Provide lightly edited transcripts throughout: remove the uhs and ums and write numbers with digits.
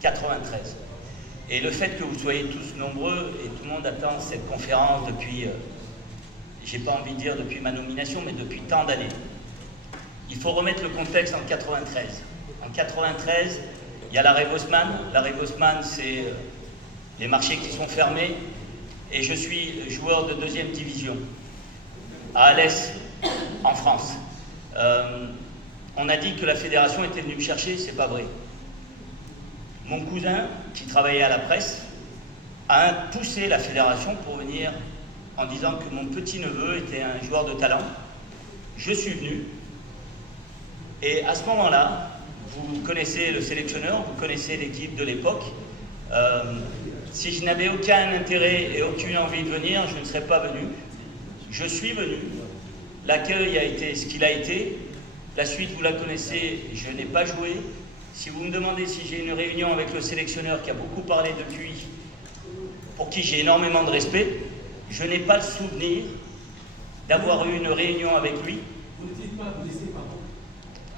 93. Et le fait que vous soyez tous nombreux, et tout le monde attend cette conférence depuis, j'ai pas envie de dire depuis ma nomination, mais depuis tant d'années. Il faut remettre le contexte en 93. En 93, il y a l'arrêt Haussmann. L'arrêt Haussmann, c'est les marchés qui sont fermés. Et je suis joueur de 2e division à Alès, en France. On a dit que la fédération était venue me chercher, c'est pas vrai. Mon cousin, qui travaillait à la presse, a poussé la fédération pour venir en disant que mon petit-neveu était un joueur de talent. Je suis venu, et à ce moment-là, vous connaissez le sélectionneur, vous connaissez l'équipe de l'époque. Si je n'avais aucun intérêt et aucune envie de venir, je ne serais pas venu. Je suis venu. L'accueil a été ce qu'il a été. La suite, vous la connaissez, je n'ai pas joué. Si vous me demandez si j'ai une réunion avec le sélectionneur qui a beaucoup parlé depuis, pour qui j'ai énormément de respect, je n'ai pas le souvenir d'avoir eu une réunion avec lui. Vous n'étiez pas blessé, pardon.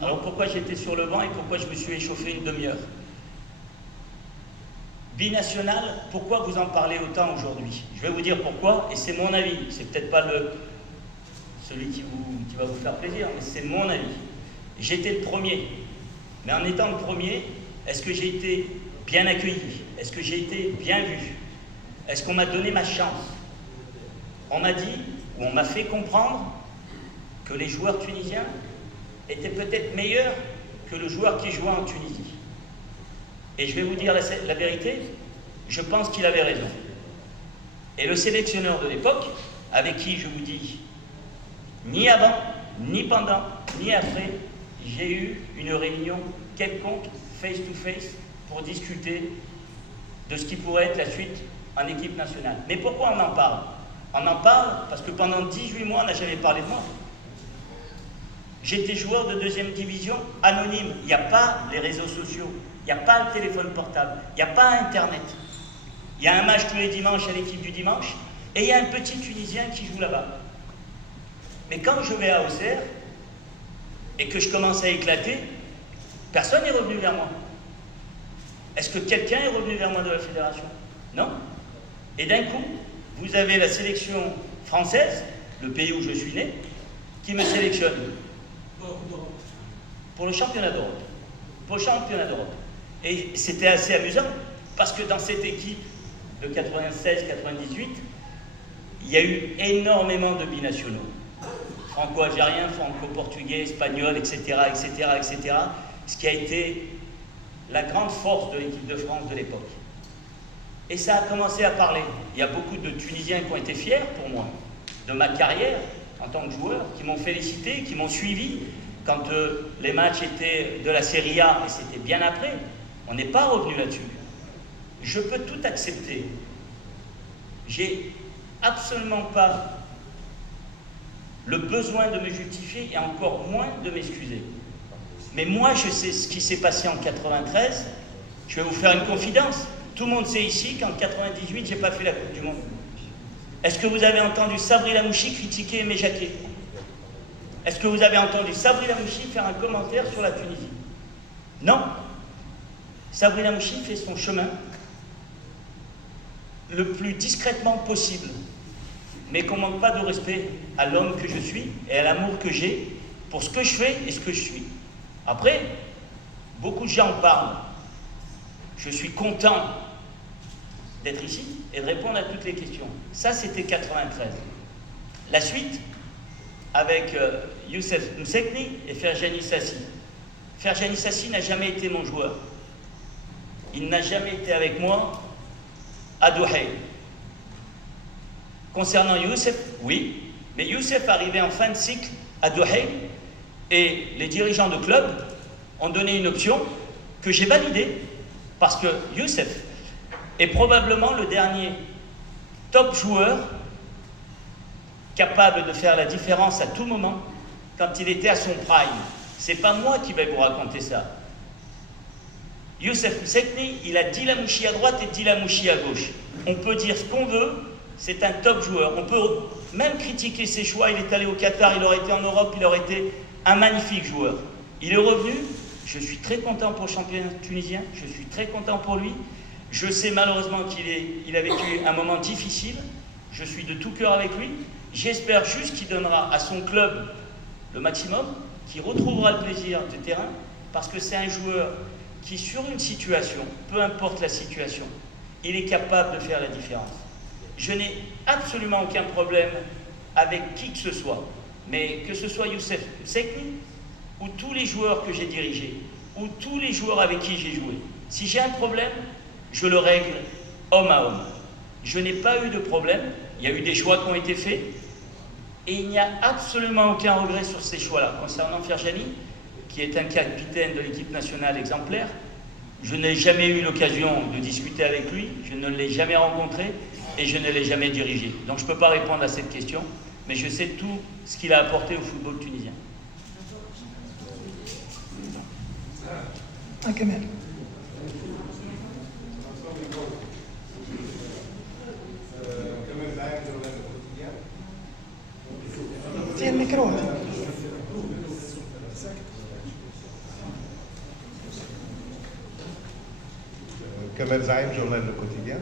Alors pourquoi j'étais sur le banc et pourquoi je me suis échauffé une demi-heure? Binational, pourquoi vous en parlez autant aujourd'hui? Je vais vous dire pourquoi, et c'est mon avis. C'est peut-être pas celui qui va vous faire plaisir, mais c'est mon avis. J'étais le premier. Mais en étant le premier, est-ce que j'ai été bien accueilli? Est-ce que j'ai été bien vu? Est-ce qu'on m'a donné ma chance? On m'a dit, ou on m'a fait comprendre, que les joueurs tunisiens étaient peut-être meilleurs que le joueur qui jouait en Tunisie. Et je vais vous dire la vérité, je pense qu'il avait raison. Et le sélectionneur de l'époque, avec qui je vous dis, ni avant, ni pendant, ni après, j'ai eu une réunion quelconque, face-to-face, pour discuter de ce qui pourrait être la suite en équipe nationale. Mais pourquoi on en parle? On en parle parce que pendant 18 mois, on n'a jamais parlé de moi. J'étais joueur de 2e division, anonyme. Il n'y a pas les réseaux sociaux, il n'y a pas le téléphone portable, il n'y a pas Internet. Il y a un match tous les dimanches à l'équipe du dimanche, et il y a un petit Tunisien qui joue là-bas. Mais quand je vais à Auxerre, et que je commence à éclater, personne n'est revenu vers moi. Est-ce que quelqu'un est revenu vers moi de la fédération? Non. Et d'un coup, vous avez la sélection française, le pays où je suis né, qui me sélectionne pour le championnat d'Europe. Pour le championnat d'Europe. Et c'était assez amusant, parce que dans cette équipe de 96-98, il y a eu énormément de binationaux. Franco-algérien, franco-portugais, espagnol, etc., etc., etc., ce qui a été la grande force de l'équipe de France de l'époque. Et ça a commencé à parler. Il y a beaucoup de Tunisiens qui ont été fiers pour moi, de ma carrière en tant que joueur, qui m'ont félicité, qui m'ont suivi quand les matchs étaient de la Serie A, et c'était bien après. On n'est pas revenu là-dessus. Je peux tout accepter. J'ai absolument pas le besoin de me justifier et encore moins de m'excuser. Mais moi, je sais ce qui s'est passé en 93. Je vais vous faire une confidence. Tout le monde sait ici qu'en 98, j'ai pas fait la Coupe du Monde. Est-ce que vous avez entendu Sabri Lamouchi critiquer Aimé Jacquet? Est-ce que vous avez entendu Sabri Lamouchi faire un commentaire sur la Tunisie? Non. Sabri Lamouchi fait son chemin le plus discrètement possible, mais qu'on ne manque pas de respect à l'homme que je suis et à l'amour que j'ai pour ce que je fais et ce que je suis. Après, beaucoup de gens parlent. Je suis content d'être ici et de répondre à toutes les questions. Ça, c'était 93. La suite, avec Youssef Mousekni et Ferjani Sassi. Ferjani Sassi n'a jamais été mon joueur. Il n'a jamais été avec moi à Douai. Concernant Youssef, oui, mais Youssef arrivait en fin de cycle à Douai et les dirigeants de club ont donné une option que j'ai validée parce que Youssef est probablement le dernier top joueur capable de faire la différence à tout moment quand il était à son prime. C'est pas moi qui vais vous raconter ça. Youssef Mousekni, il a Dilamouchi à droite et Dilamouchi à gauche. On peut dire ce qu'on veut, c'est un top joueur. On peut même critiquer ses choix. Il est allé au Qatar, il aurait été en Europe, il aurait été un magnifique joueur. Il est revenu, Je suis très content pour le champion tunisien, je suis très content pour lui. Je sais malheureusement qu'il a vécu un moment difficile. Je suis de tout cœur avec lui. J'espère juste qu'il donnera à son club le maximum, qu'il retrouvera le plaisir du terrain, parce que c'est un joueur qui, sur une situation, peu importe la situation, il est capable de faire la différence. Je n'ai absolument aucun problème avec qui que ce soit, mais que ce soit Youssef Sekni, ou tous les joueurs que j'ai dirigés, ou tous les joueurs avec qui j'ai joué. Si j'ai un problème, je le règle homme à homme. Je n'ai pas eu de problème, il y a eu des choix qui ont été faits, et il n'y a absolument aucun regret sur ces choix-là. Concernant Ferjani, qui est un capitaine de l'équipe nationale exemplaire, je n'ai jamais eu l'occasion de discuter avec lui, je ne l'ai jamais rencontré, et je ne l'ai jamais dirigé. Donc je ne peux pas répondre à cette question, mais je sais tout ce qu'il a apporté au football tunisien. Kamel. C'est le micro. Kamel Zaïm, journal Le Quotidien.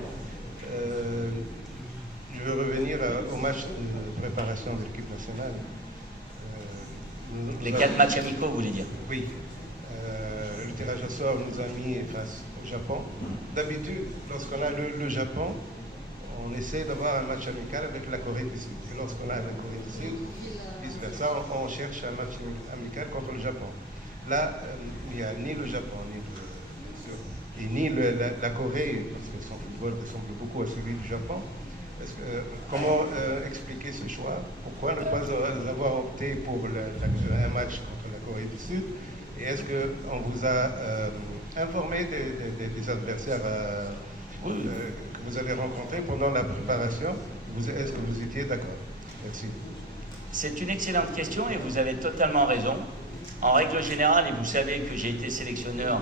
Je veux revenir au match de préparation de l'équipe nationale. Les 4 matchs amicaux, vous voulez dire? Oui. Le tirage au sort nous a mis face au Japon. D'habitude, lorsqu'on a le Japon, on essaie d'avoir un match amical avec la Corée du Sud. Et lorsqu'on a la Corée du Sud, vice-versa, on cherche un match amical contre le Japon. Là, il n'y a ni le Japon, ni la Corée, parce que son football ressemble beaucoup à celui du Japon. Comment expliquer ce choix? Pourquoi ne pas avoir opté pour un match contre la Corée du Sud? Et est-ce qu'on vous a informé des adversaires que vous avez rencontrés pendant la préparation? Est-ce que vous étiez d'accord? Merci. C'est une excellente question et vous avez totalement raison. En règle générale, et vous savez que j'ai été sélectionneur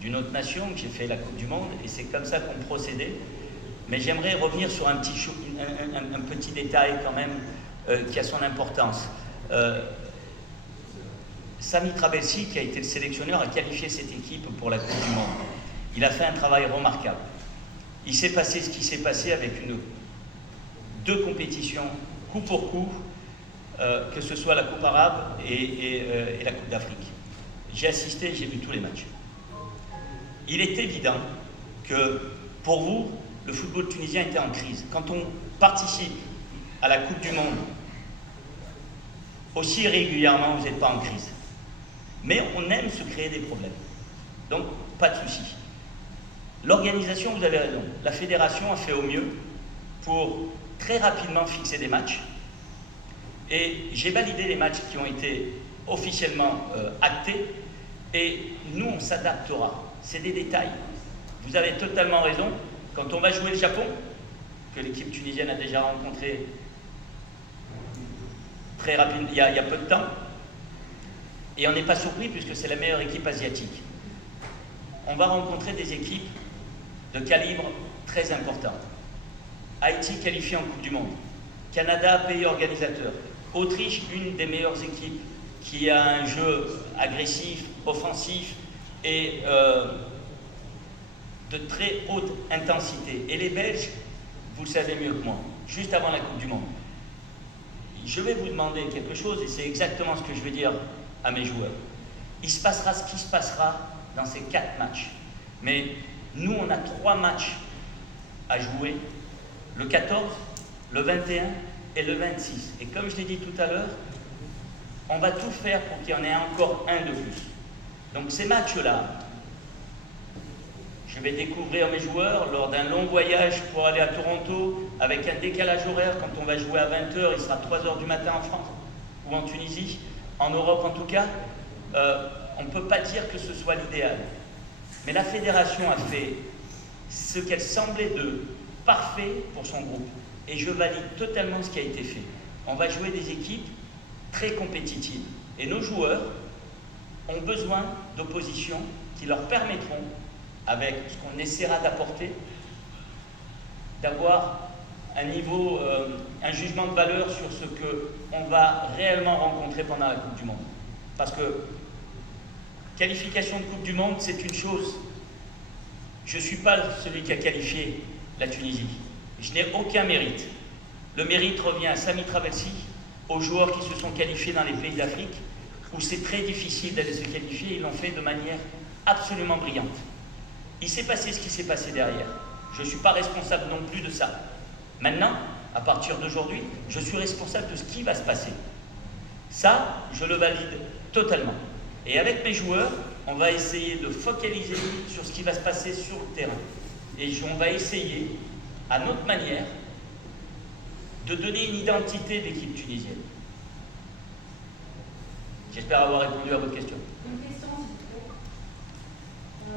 d'une autre nation, que j'ai fait la Coupe du Monde, et c'est comme ça qu'on procédait. Mais j'aimerais revenir sur un petit détail quand même qui a son importance. Sami Trabelsi, qui a été le sélectionneur, a qualifié cette équipe pour la Coupe du Monde. Il a fait un travail remarquable. Il s'est passé ce qui s'est passé avec deux compétitions coup pour coup, que ce soit la Coupe arabe et la Coupe d'Afrique. J'ai assisté, j'ai vu tous les matchs. Il est évident que pour vous, le football tunisien était en crise. Quand on participe à la Coupe du Monde aussi régulièrement, vous n'êtes pas en crise. Mais on aime se créer des problèmes. Donc, pas de souci. L'organisation, vous avez raison. La fédération a fait au mieux pour très rapidement fixer des matchs. Et j'ai validé les matchs qui ont été officiellement actés. Et nous, on s'adaptera. C'est des détails. Vous avez totalement raison. Quand on va jouer le Japon, que l'équipe tunisienne a déjà rencontré très rapidement, il y a peu de temps, et on n'est pas surpris puisque c'est la meilleure équipe asiatique. On va rencontrer des équipes de calibre très important. Haïti qualifié en Coupe du Monde. Canada, pays organisateur. Autriche, une des meilleures équipes qui a un jeu agressif, offensif et de très haute intensité. Et les Belges, vous le savez mieux que moi, juste avant la Coupe du Monde. Je vais vous demander quelque chose, et c'est exactement ce que je vais dire à mes joueurs. Il se passera ce qui se passera dans ces 4 matchs. Mais nous, on a 3 matchs à jouer, le 14, le 21 et le 26. Et comme je l'ai dit tout à l'heure, on va tout faire pour qu'il y en ait encore un de plus. Donc ces matchs-là, je vais découvrir mes joueurs lors d'un long voyage pour aller à Toronto, avec un décalage horaire. Quand on va jouer à 20h, il sera 3h du matin en France ou en Tunisie, en Europe en tout cas. On ne peut pas dire que ce soit l'idéal. Mais la fédération a fait ce qu'elle semblait de parfait pour son groupe. Et je valide totalement ce qui a été fait. On va jouer des équipes très compétitives. Et nos joueurs ont besoin d'oppositions qui leur permettront, avec ce qu'on essaiera d'apporter, d'avoir un niveau, un jugement de valeur sur ce qu'on va réellement rencontrer pendant la Coupe du Monde. Parce que Qualification de Coupe du Monde, c'est une chose. Je ne suis pas celui qui a qualifié la Tunisie. Je n'ai aucun mérite. Le mérite revient à Sami Traversi, aux joueurs qui se sont qualifiés dans les pays d'Afrique, où c'est très difficile d'aller se qualifier. Ils l'ont fait de manière absolument brillante. Il s'est passé ce qui s'est passé derrière. Je ne suis pas responsable non plus de ça. Maintenant, à partir d'aujourd'hui, je suis responsable de ce qui va se passer. Ça, je le valide totalement. Et avec mes joueurs, on va essayer de focaliser sur ce qui va se passer sur le terrain. Et on va essayer, à notre manière, de donner une identité d'équipe tunisienne. J'espère avoir répondu à votre question. Une question, s'il vous plaît.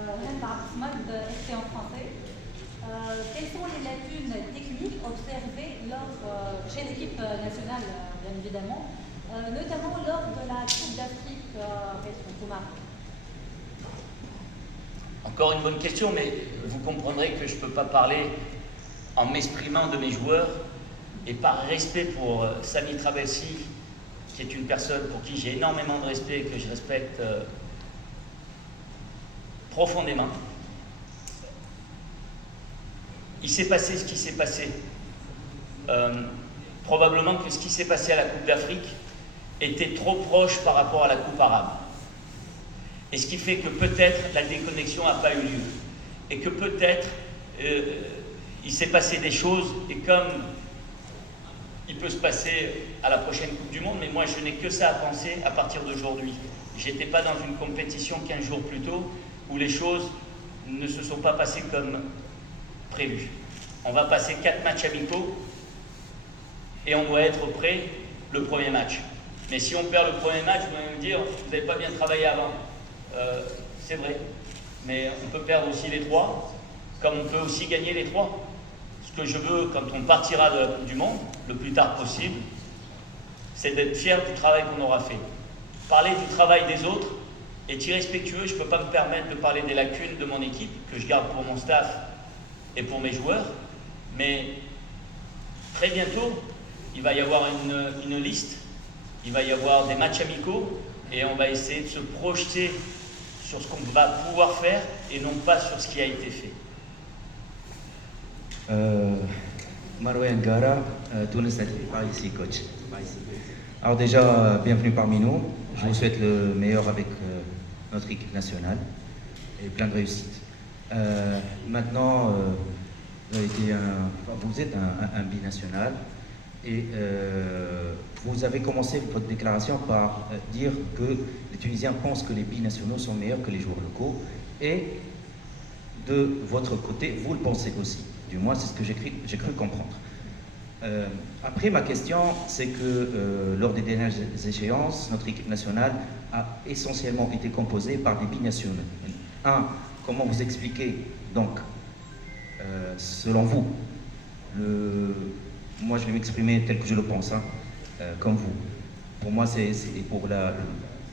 Reine Absmad, essai en français. Quelles sont les lacunes techniques observées chez l'équipe nationale, bien évidemment, notamment lors de la Coupe d'Afrique au Maroc? Encore une bonne question, mais vous comprendrez que je ne peux pas parler en m'exprimant de mes joueurs et par respect pour Sami Traversi, qui est une personne pour qui j'ai énormément de respect et que je respecte profondément. Il s'est passé ce qui s'est passé. Probablement que ce qui s'est passé à la Coupe d'Afrique était trop proche par rapport à la Coupe arabe. Et ce qui fait que peut-être la déconnexion n'a pas eu lieu. Et que peut-être il s'est passé des choses, et comme il peut se passer à la prochaine Coupe du Monde, mais moi je n'ai que ça à penser à partir d'aujourd'hui. J'étais pas dans une compétition 15 jours plus tôt où les choses ne se sont pas passées comme prévu. On va passer 4 matchs amicaux et on doit être prêt le premier match. Mais si on perd le premier match, vous allez me dire, vous n'avez pas bien travaillé avant. C'est vrai, mais on peut perdre aussi les 3, comme on peut aussi gagner les 3. Ce que je veux, quand on partira de la Coupe du Monde, le plus tard possible, c'est d'être fier du travail qu'on aura fait. Parler du travail des autres est irrespectueux. Je ne peux pas me permettre de parler des lacunes de mon équipe, que je garde pour mon staff et pour mes joueurs, mais très bientôt, il va y avoir une liste, il va y avoir des matchs amicaux, et on va essayer de se projeter sur ce qu'on va pouvoir faire et non pas sur ce qui a été fait. Marouane Gara, Tunis par ici, coach. Alors déjà, bienvenue parmi nous. Je vous souhaite le meilleur avec notre équipe nationale et plein de réussite. Maintenant, vous êtes un binational et vous avez commencé votre déclaration par dire que les Tunisiens pensent que les binationaux sont meilleurs que les joueurs locaux, et de votre côté, vous le pensez aussi. Du moins, c'est ce que j'ai cru comprendre. Après, ma question, c'est que lors des dernières échéances, notre équipe nationale a essentiellement été composée par des binationaux. Comment vous expliquez, donc, selon vous, moi je vais m'exprimer tel que je le pense, comme vous. Pour moi, pour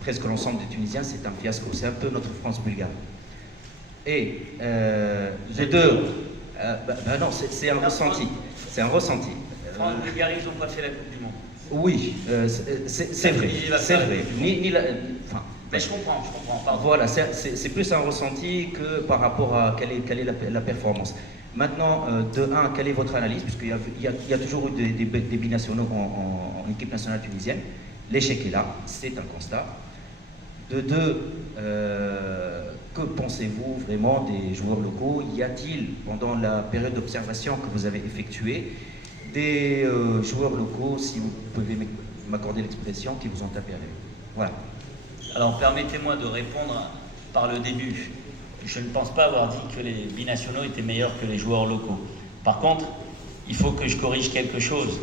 presque l'ensemble des Tunisiens, c'est un fiasco. C'est un peu notre France bulgare. Et non, c'est un ressenti. C'est un ressenti. France Bulgarie, ils n'ont pas fait la Coupe du Monde. Oui, c'est vrai. C'est vrai. Mais je comprends, pardon. Voilà, c'est plus un ressenti que par rapport à quelle est la performance. Maintenant, quelle est votre analyse? Puisqu'il y a toujours eu des binationaux en équipe nationale tunisienne. L'échec est là, c'est un constat. De deux, que pensez-vous vraiment des joueurs locaux? Y a-t-il, pendant la période d'observation que vous avez effectuée, des joueurs locaux, si vous pouvez m'accorder l'expression, qui vous ont tapé à l'œil? Voilà. Alors permettez-moi de répondre par le début. Je ne pense pas avoir dit que les binationaux étaient meilleurs que les joueurs locaux. Par contre, il faut que je corrige quelque chose.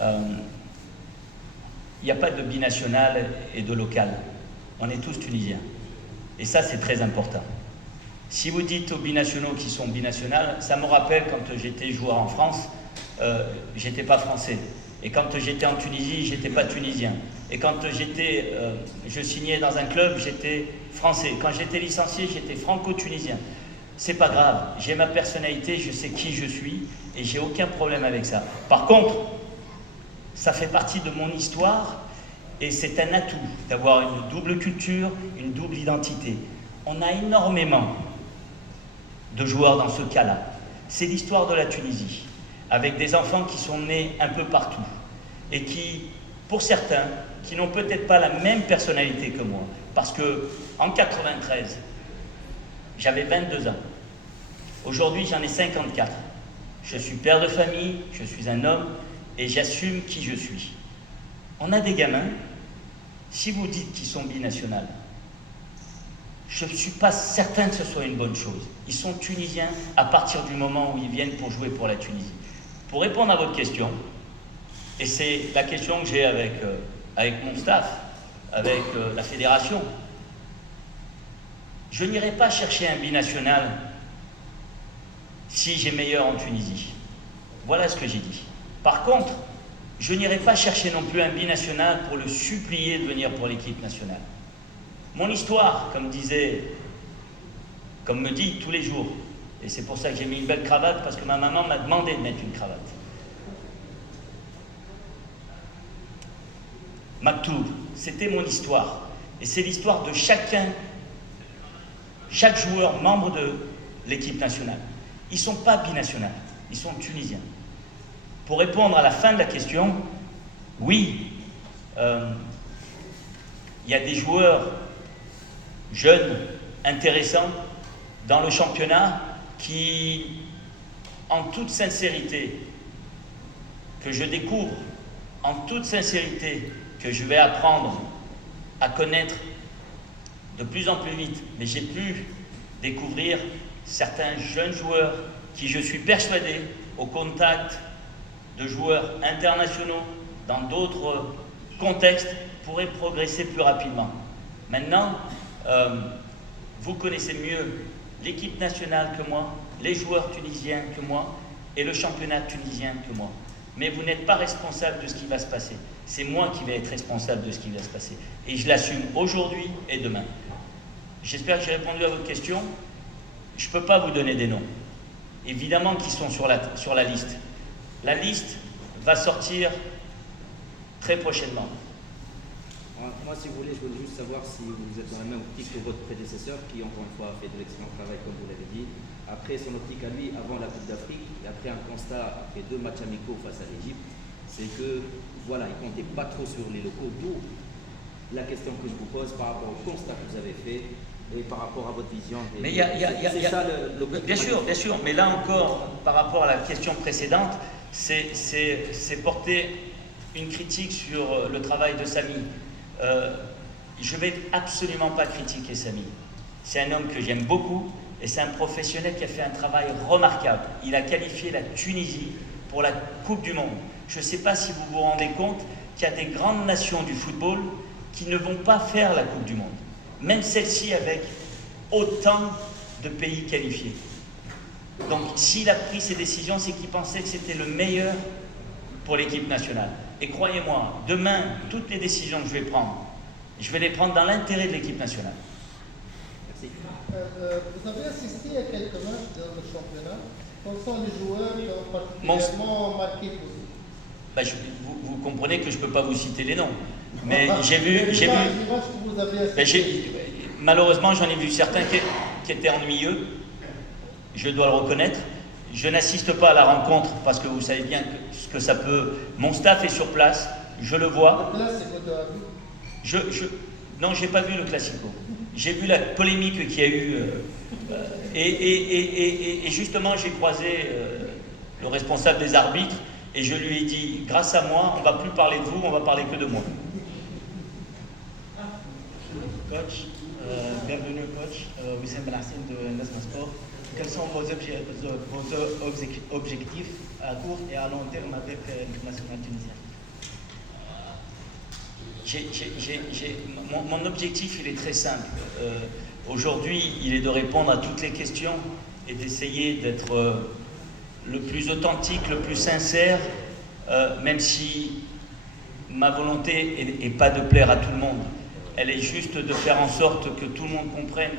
Il n'y a pas de binational et de local. On est tous tunisiens. Et ça, c'est très important. Si vous dites aux binationaux qui sont binationales, ça me rappelle quand j'étais joueur en France, j'étais pas français. Et quand j'étais en Tunisie, j'étais pas tunisien. Et quand je signais dans un club, j'étais français. Quand j'étais licencié, j'étais franco-tunisien. C'est pas grave. J'ai ma personnalité, je sais qui je suis, et j'ai aucun problème avec ça. Par contre, ça fait partie de mon histoire, et c'est un atout d'avoir une double culture, une double identité. On a énormément de joueurs dans ce cas-là. C'est l'histoire de la Tunisie, avec des enfants qui sont nés un peu partout et qui, pour certains, qui n'ont peut-être pas la même personnalité que moi, parce que en 93, j'avais 22 ans. Aujourd'hui, j'en ai 54. Je suis père de famille, je suis un homme et j'assume qui je suis. On a des gamins, si vous dites qu'ils sont binationaux, je ne suis pas certain que ce soit une bonne chose. Ils sont tunisiens à partir du moment où ils viennent pour jouer pour la Tunisie. Pour répondre à votre question, et c'est la question que j'ai avec mon staff, avec la fédération, je n'irai pas chercher un binational si j'ai meilleur en Tunisie. Voilà ce que j'ai dit. Par contre, je n'irai pas chercher non plus un binational pour le supplier de venir pour l'équipe nationale. Mon histoire, comme me dit tous les jours, et c'est pour ça que j'ai mis une belle cravate, parce que ma maman m'a demandé de mettre une cravate. Maktoub, c'était mon histoire. Et c'est l'histoire de chaque joueur membre de l'équipe nationale. Ils ne sont pas binationaux, ils sont tunisiens. Pour répondre à la fin de la question, oui, il y a des joueurs jeunes, intéressants, dans le championnat qui, en toute sincérité, que je découvre, en toute sincérité, que je vais apprendre à connaître de plus en plus vite, mais j'ai pu découvrir certains jeunes joueurs qui, je suis persuadé, au contact de joueurs internationaux dans d'autres contextes, pourraient progresser plus rapidement. Maintenant, vous connaissez mieux l'équipe nationale que moi, les joueurs tunisiens que moi et le championnat tunisien que moi. Mais vous n'êtes pas responsable de ce qui va se passer. C'est moi qui vais être responsable de ce qui va se passer. Et je l'assume aujourd'hui et demain. J'espère que j'ai répondu à votre question. Je ne peux pas vous donner des noms. Évidemment qu'ils sont sur la liste. La liste va sortir très prochainement. Moi, si vous voulez, je voulais juste savoir si vous êtes dans la même optique que votre prédécesseur, qui encore une fois a fait de l'excellent travail, comme vous l'avez dit. Après, son optique à lui, avant la Coupe d'Afrique, et après un constat, après 2 matchs amicaux face à l'Égypte, c'est que, voilà, il ne comptait pas trop sur les locaux. D'où la question que je vous pose par rapport au constat que vous avez fait et par rapport à votre vision. Mais c'est ça bien sûr, mais là encore, par rapport à la question précédente, c'est porter une critique sur le travail de Samy. Je ne vais absolument pas critiquer Samy. C'est un homme que j'aime beaucoup et c'est un professionnel qui a fait un travail remarquable. Il a qualifié la Tunisie pour la Coupe du Monde. Je ne sais pas si vous vous rendez compte qu'il y a des grandes nations du football qui ne vont pas faire la Coupe du Monde. Même celle-ci avec autant de pays qualifiés. Donc s'il a pris ces décisions, c'est qu'il pensait que c'était le meilleur pour l'équipe nationale. Et croyez-moi, demain, toutes les décisions que je vais prendre, je vais les prendre dans l'intérêt de l'équipe nationale. Merci. Vous avez assisté à quelques matchs dans le championnat. Quels sont les joueurs qui ont particulièrement marqué pour vous? Ben, vous comprenez que je ne peux pas vous citer les noms. Mais j'ai vu. Malheureusement, j'en ai vu certains qui étaient ennuyeux. Je dois le reconnaître. Je n'assiste pas à la rencontre parce que vous savez bien ce que ça peut. Mon staff est sur place, je le vois. Le classico, non, j'ai pas vu le classico. J'ai vu la polémique qu'il y a eu. Et justement, j'ai croisé le responsable des arbitres et je lui ai dit, grâce à moi, on ne va plus parler de vous, on va parler que de moi. Coach, bienvenue coach, Wissem Benassim de Nesma Sport. Quels sont vos objectifs à court et à long terme avec l'équipe nationale tunisienne? Mon objectif, il est très simple. Aujourd'hui, il est de répondre à toutes les questions et d'essayer d'être le plus authentique, le plus sincère, même si ma volonté n'est pas de plaire à tout le monde. Elle est juste de faire en sorte que tout le monde comprenne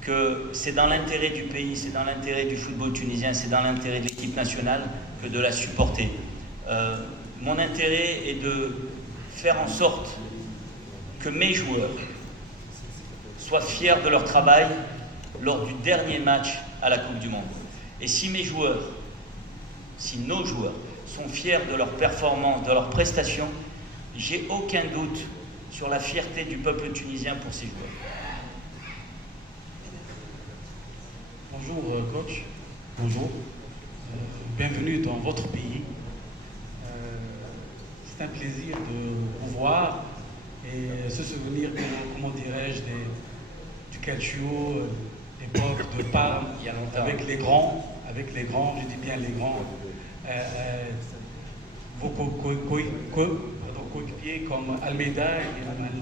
que c'est dans l'intérêt du pays, c'est dans l'intérêt du football tunisien, c'est dans l'intérêt de l'équipe nationale que de la supporter. Mon intérêt est de faire en sorte que mes joueurs soient fiers de leur travail lors du dernier match à la Coupe du Monde. Et si mes joueurs, si nos joueurs sont fiers de leur performance, de leur prestation, j'ai aucun doute sur la fierté du peuple tunisien pour ces joueurs. Bonjour coach, bonjour, bienvenue dans votre pays. C'est un plaisir de vous voir et se souvenir, comment dirais-je, du calcio, l'époque de Parme, Il y a longtemps. avec les grands, je dis bien les grands, vos coéquipiers comme Almeida,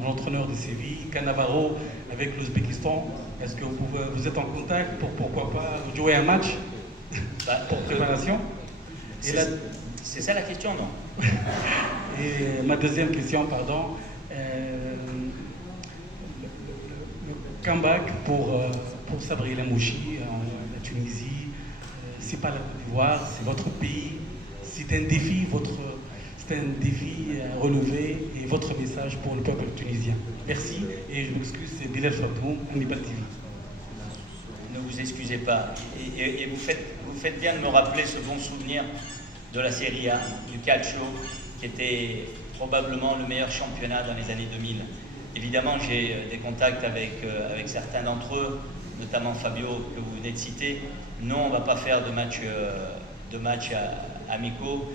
l'entraîneur de Séville, Cannavaro avec l'Ouzbékistan. Est-ce que vous êtes en contact pour pourquoi pas jouer un match pour préparation? C'est ça la question, non? Et ma deuxième question, pardon, le comeback pour Sabri Lamouchi, la Tunisie, c'est pas la Côte d'Ivoire, c'est votre pays, c'est un défi, relevé et votre message pour le peuple tunisien. Merci et je m'excuse, c'est Bilal Fatoum, Hannibal TV. Ne vous excusez pas. Et vous faites bien de me rappeler ce bon souvenir de la Serie A, du calcio, qui était probablement le meilleur championnat dans les années 2000. Évidemment, j'ai des contacts avec certains d'entre eux, notamment Fabio, que vous venez de citer. Non, on ne va pas faire de matchs amicaux.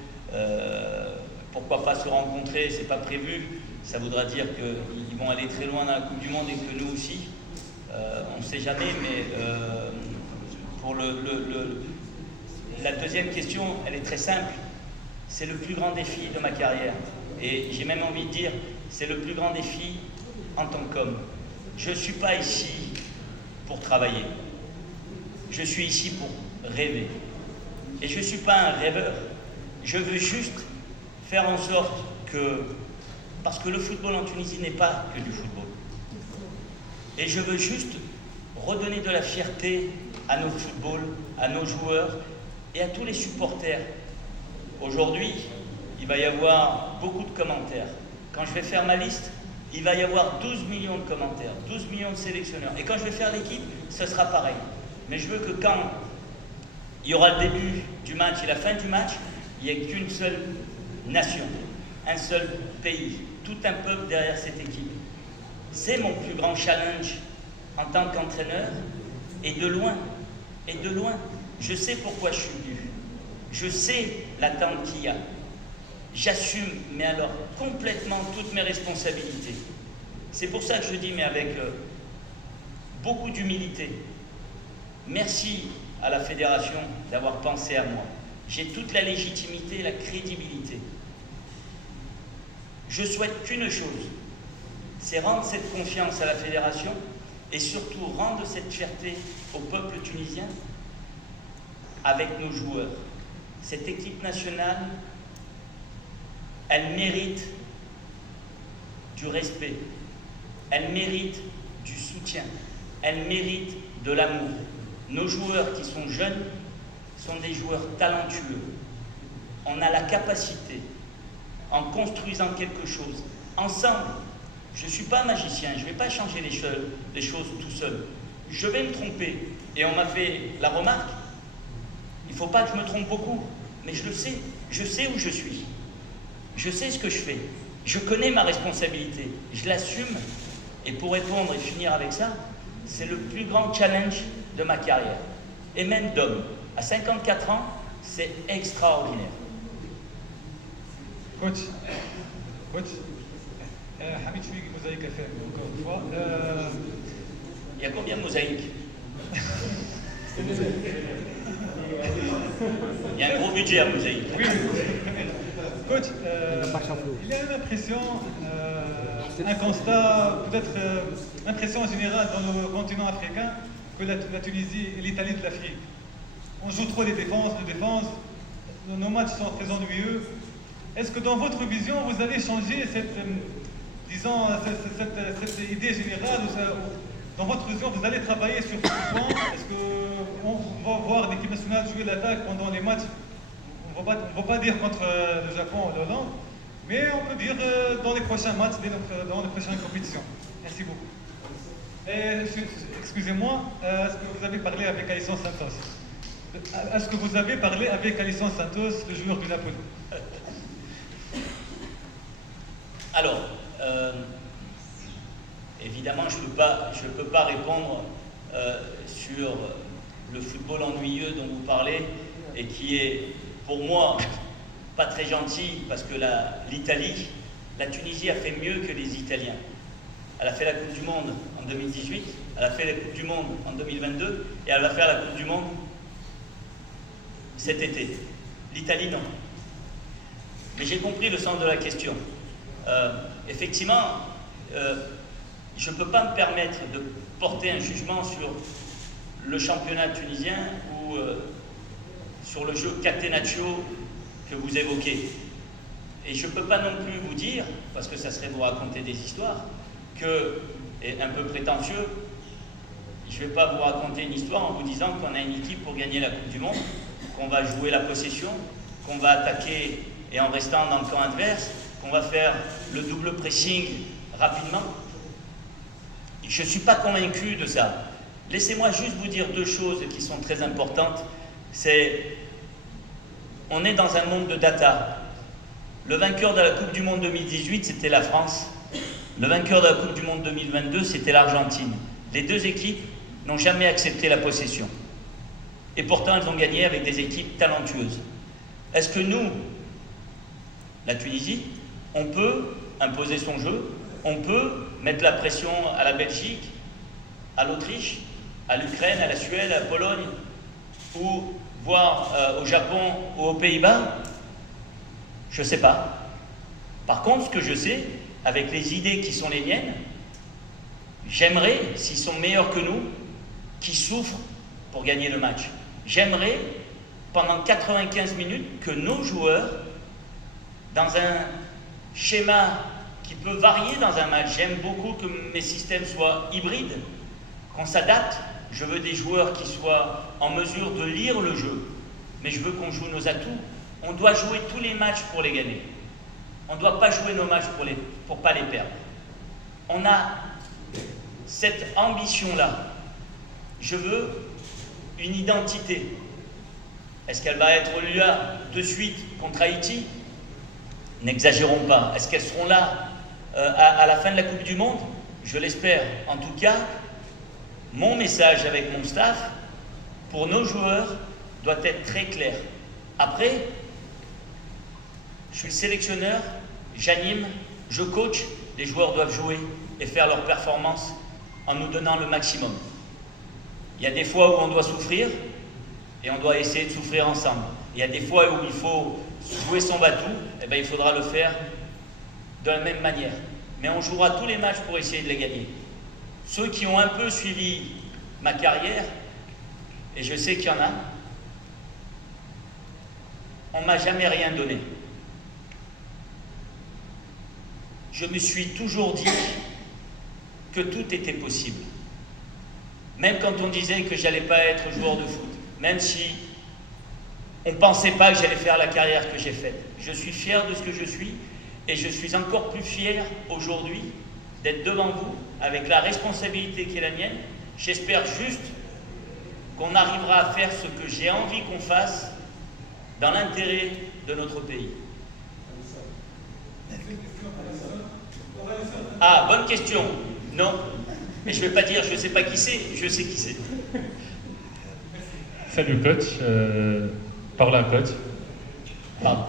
Pourquoi pas se rencontrer? C'est pas prévu. Ça voudra dire qu'ils vont aller très loin dans la Coupe du Monde et que nous aussi. On ne sait jamais, mais pour la deuxième question, elle est très simple. C'est le plus grand défi de ma carrière. Et j'ai même envie de dire, c'est le plus grand défi en tant qu'homme. Je ne suis pas ici pour travailler. Je suis ici pour rêver. Et je ne suis pas un rêveur. Je veux juste faire en sorte que... Parce que le football en Tunisie n'est pas que du football. Et je veux juste redonner de la fierté à nos footballs, à nos joueurs et à tous les supporters. Aujourd'hui, il va y avoir beaucoup de commentaires. Quand je vais faire ma liste, il va y avoir 12 millions de commentaires, 12 millions de sélectionneurs. Et quand je vais faire l'équipe, ce sera pareil. Mais je veux que quand il y aura le début du match et la fin du match, il n'y ait qu'une seule nation, un seul pays, tout un peuple derrière cette équipe. C'est mon plus grand challenge en tant qu'entraîneur, et de loin, je sais pourquoi je suis venu. Je sais l'attente qu'il y a. J'assume, mais alors complètement, toutes mes responsabilités. C'est pour ça que je dis, mais avec beaucoup d'humilité, merci à la fédération d'avoir pensé à moi. J'ai toute la légitimité et la crédibilité. Je souhaite qu'une chose, c'est rendre cette confiance à la fédération et surtout rendre cette fierté au peuple tunisien avec nos joueurs. Cette équipe nationale, elle mérite du respect, elle mérite du soutien, elle mérite de l'amour. Nos joueurs qui sont jeunes sont des joueurs talentueux. On a la capacité, en construisant quelque chose, ensemble. Je ne suis pas magicien, je ne vais pas changer les choses tout seul. Je vais me tromper. Et on m'a fait la remarque, il ne faut pas que je me trompe beaucoup, mais je le sais, je sais où je suis. Je sais ce que je fais. Je connais ma responsabilité, je l'assume. Et pour répondre et finir avec ça, c'est le plus grand challenge de ma carrière. Et même d'homme. À 54 ans, c'est extraordinaire. Coach, Hamid Chouig, Mosaïque FM, encore une fois. Il y a combien de mosaïques? Il y a un gros budget à mosaïque. Oui. Coach, il y a une impression, un constat, peut-être l'impression générale dans le continent africain que la Tunisie est l'Italie de l'Afrique. On joue trop les défenses, nos matchs sont très ennuyeux. Est-ce que dans votre vision, vous allez changer cette idée générale dans votre vision, vous allez travailler sur ce point? Est-ce qu'on va voir l'équipe nationale jouer l'attaque pendant les matchs? On ne va pas dire contre le Japon ou l'Hollande, mais on peut dire dans les prochains matchs, dans les prochaines compétitions. Merci beaucoup. Et, excusez-moi, est-ce que vous avez parlé avec Alisson Santos? Est-ce que vous avez parlé avec Alisson Santos, le joueur du Napoli? Alors, évidemment, je ne peux pas répondre sur le football ennuyeux dont vous parlez et qui est, pour moi, pas très gentil parce que l'Italie, la Tunisie a fait mieux que les Italiens. Elle a fait la Coupe du Monde en 2018, elle a fait la Coupe du Monde en 2022 et elle va faire la Coupe du Monde cet été. L'Italie, non. Mais j'ai compris le sens de la question. Effectivement, je ne peux pas me permettre de porter un jugement sur le championnat tunisien ou sur le jeu catenaccio que vous évoquez. Et je ne peux pas non plus vous dire, parce que ça serait vous raconter des histoires, et un peu prétentieux, je ne vais pas vous raconter une histoire en vous disant qu'on a une équipe pour gagner la Coupe du Monde, qu'on va jouer la possession, qu'on va attaquer et en restant dans le camp adverse, qu'on va faire le double pressing rapidement. Je ne suis pas convaincu de ça. Laissez-moi juste vous dire deux choses qui sont très importantes. On est dans un monde de data. Le vainqueur de la Coupe du Monde 2018, c'était la France. Le vainqueur de la Coupe du Monde 2022, c'était l'Argentine. Les deux équipes n'ont jamais accepté la possession. Et pourtant, elles ont gagné avec des équipes talentueuses. Est-ce que nous, la Tunisie, on peut imposer son jeu, on peut mettre la pression à la Belgique, à l'Autriche, à l'Ukraine, à la Suède, à la Pologne, ou voire au Japon ou aux Pays-Bas? Je ne sais pas. Par contre, ce que je sais, avec les idées qui sont les miennes, j'aimerais, s'ils sont meilleurs que nous, qu'ils souffrent pour gagner le match. J'aimerais, pendant 95 minutes, que nos joueurs, dans un schéma qui peut varier dans un match, j'aime beaucoup que mes systèmes soient hybrides, qu'on s'adapte. Je veux des joueurs qui soient en mesure de lire le jeu, mais je veux qu'on joue nos atouts. On doit jouer tous les matchs pour les gagner. On ne doit pas jouer nos matchs pour pas les perdre. On a cette ambition-là. Je veux une identité. Est-ce qu'elle va être là de suite contre Haïti? N'exagérons pas. Est-ce qu'elles seront là à la fin de la Coupe du Monde? Je l'espère. En tout cas, mon message avec mon staff, pour nos joueurs, doit être très clair. Après, je suis le sélectionneur, j'anime, je coach, les joueurs doivent jouer et faire leur performance en nous donnant le maximum. Il y a des fois où on doit souffrir et on doit essayer de souffrir ensemble. Il y a des fois où il faut jouer son batou, et bien il faudra le faire de la même manière. Mais on jouera tous les matchs pour essayer de les gagner. Ceux qui ont un peu suivi ma carrière, et je sais qu'il y en a, on ne m'a jamais rien donné. Je me suis toujours dit que tout était possible. Même quand on disait que je n'allais pas être joueur de foot, même si on ne pensait pas que j'allais faire la carrière que j'ai faite. Je suis fier de ce que je suis et je suis encore plus fier aujourd'hui d'être devant vous avec la responsabilité qui est la mienne. J'espère juste qu'on arrivera à faire ce que j'ai envie qu'on fasse dans l'intérêt de notre pays. Ah, bonne question. Non, mais je ne vais pas dire je ne sais pas qui c'est, je sais qui c'est. Salut coach, parle coach. Pardon.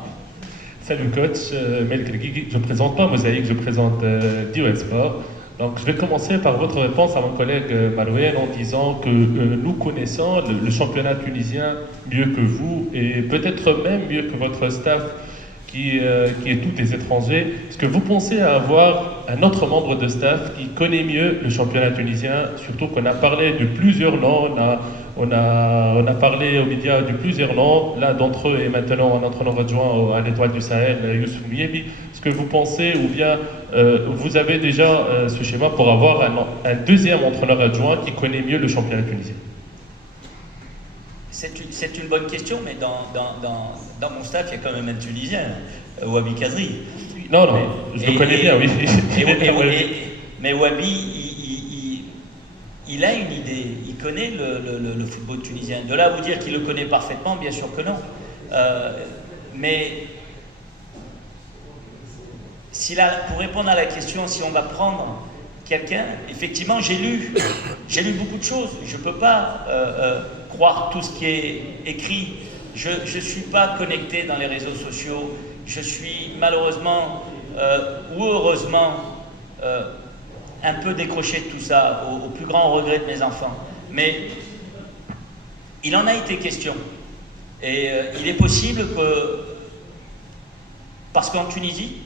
Salut coach, Melkrigi, je ne présente pas Mosaïque, je présente DOS Sport. Donc je vais commencer par votre réponse à mon collègue Marouane en disant que nous connaissons le championnat tunisien mieux que vous et peut-être même mieux que votre staff qui est tous des étrangers. Est-ce que vous pensez avoir un autre membre de staff qui connaît mieux le championnat tunisien, surtout qu'on a parlé de plusieurs noms, on a parlé aux médias de plusieurs noms. L'un d'entre eux est maintenant un entraîneur adjoint à l'Étoile du Sahel, Youssouf Miebi. Est-ce que vous pensez, ou bien vous avez déjà ce schéma pour avoir un deuxième entraîneur adjoint qui connaît mieux le championnat tunisien? C'est une bonne question, mais dans mon staff, il y a quand même un Tunisien, Wabi Kazri. Non, je le connais bien, oui. Mais Wabi, il a une idée, il connaît le football tunisien. De là à vous dire qu'il le connaît parfaitement, bien sûr que non. Mais pour répondre à la question, si on va prendre quelqu'un, effectivement, j'ai lu beaucoup de choses. Je ne peux pas croire tout ce qui est écrit. Je ne suis pas connecté dans les réseaux sociaux. Je suis malheureusement ou heureusement un peu décroché de tout ça, au plus grand regret de mes enfants. Mais il en a été question. Et il est possible que, parce qu'en Tunisie,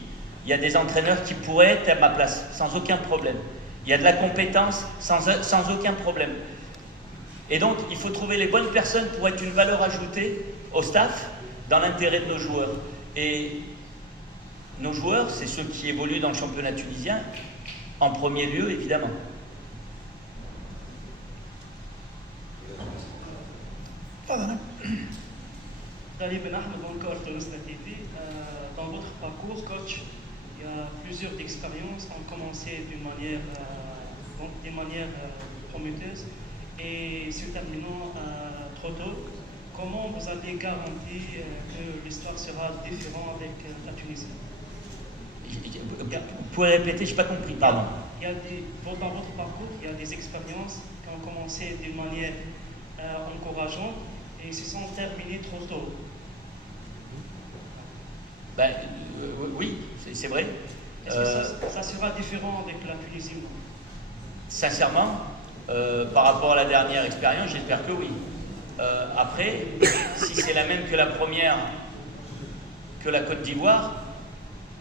il y a des entraîneurs qui pourraient être à ma place, sans aucun problème. Il y a de la compétence, sans aucun problème. Et donc, il faut trouver les bonnes personnes pour être une valeur ajoutée au staff, dans l'intérêt de nos joueurs. Et nos joueurs, c'est ceux qui évoluent dans le championnat tunisien, en premier lieu, évidemment. Dans votre parcours, coach, il y a plusieurs expériences qui ont commencé d'une manière prometteuse et se terminant trop tôt. Comment vous avez garanti que l'histoire sera différente avec la Tunisie? Vous pouvez répéter, je n'ai pas compris, pardon. Dans votre parcours, il y a des expériences qui ont commencé d'une manière encourageante et se sont terminées trop tôt. Oui, c'est vrai. Est-ce que ça sera différent avec la Tunisie? Sincèrement, par rapport à la dernière expérience, j'espère que oui. Après, si c'est la même que la première, que la Côte d'Ivoire,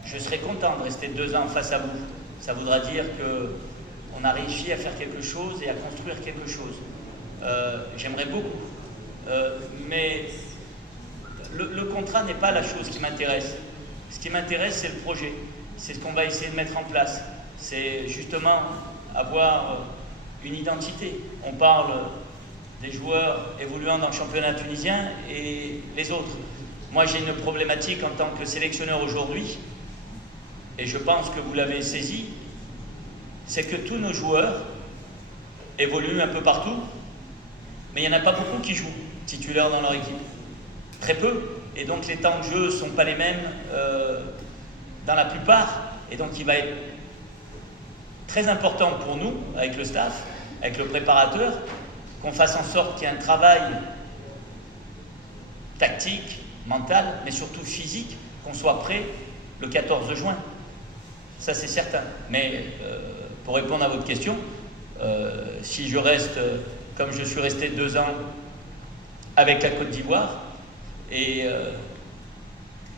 je serai content de rester 2 ans face à vous. Ça voudra dire qu'on a réussi à faire quelque chose et à construire quelque chose. J'aimerais beaucoup. Mais le contrat n'est pas la chose qui m'intéresse. Ce qui m'intéresse, c'est le projet. C'est ce qu'on va essayer de mettre en place. C'est justement avoir une identité. On parle des joueurs évoluant dans le championnat tunisien et les autres. Moi, j'ai une problématique en tant que sélectionneur aujourd'hui, et je pense que vous l'avez saisi, c'est que tous nos joueurs évoluent un peu partout, mais il n'y en a pas beaucoup qui jouent titulaires dans leur équipe. Très peu. Et donc les temps de jeu ne sont pas les mêmes dans la plupart. Et donc il va être très important pour nous, avec le staff, avec le préparateur, qu'on fasse en sorte qu'il y ait un travail tactique, mental, mais surtout physique, qu'on soit prêt le 14 juin. Ça c'est certain. Mais pour répondre à votre question, si je reste comme je suis resté 2 ans avec la Côte d'Ivoire, et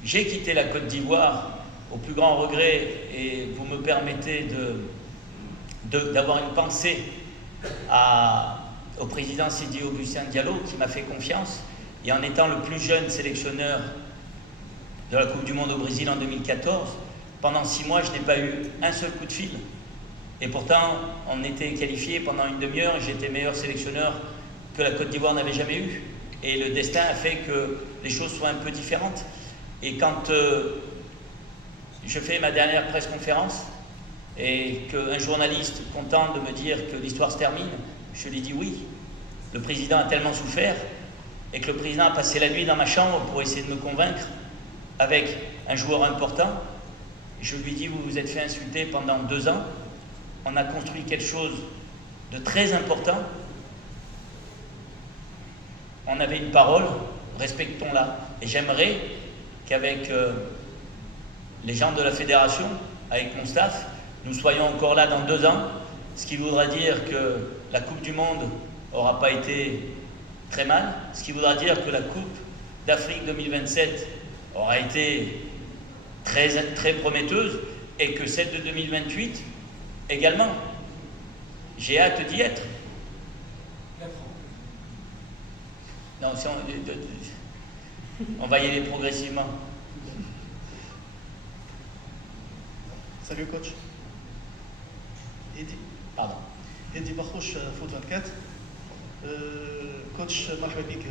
j'ai quitté la Côte d'Ivoire au plus grand regret, et vous me permettez d'avoir une pensée au président Sidi Augustin Diallo qui m'a fait confiance, et en étant le plus jeune sélectionneur de la Coupe du Monde au Brésil en 2014, pendant 6 mois je n'ai pas eu un seul coup de fil, et pourtant on était qualifié pendant une demi-heure et j'étais meilleur sélectionneur que la Côte d'Ivoire n'avait jamais eu, et le destin a fait que les choses soient un peu différentes. Et quand je fais ma dernière presse-conférence et qu'un journaliste contente de me dire que l'histoire se termine, je lui dis oui. Le président a tellement souffert, et que le président a passé la nuit dans ma chambre pour essayer de me convaincre avec un joueur important. Je lui dis, vous vous êtes fait insulter pendant 2 ans, on a construit quelque chose de très important, on avait une parole, respectons-la. Et j'aimerais qu'avec les gens de la fédération, avec mon staff, nous soyons encore là dans 2 ans, ce qui voudra dire que la Coupe du Monde n'aura pas été très mal, ce qui voudra dire que la Coupe d'Afrique 2027 aura été très, très prometteuse, et que celle de 2028 également. J'ai hâte d'y être. Non, on va y aller progressivement. Salut coach. Eddy. Pardon. Eddy Bartouche, Foot 24. Coach, مرحبا بك.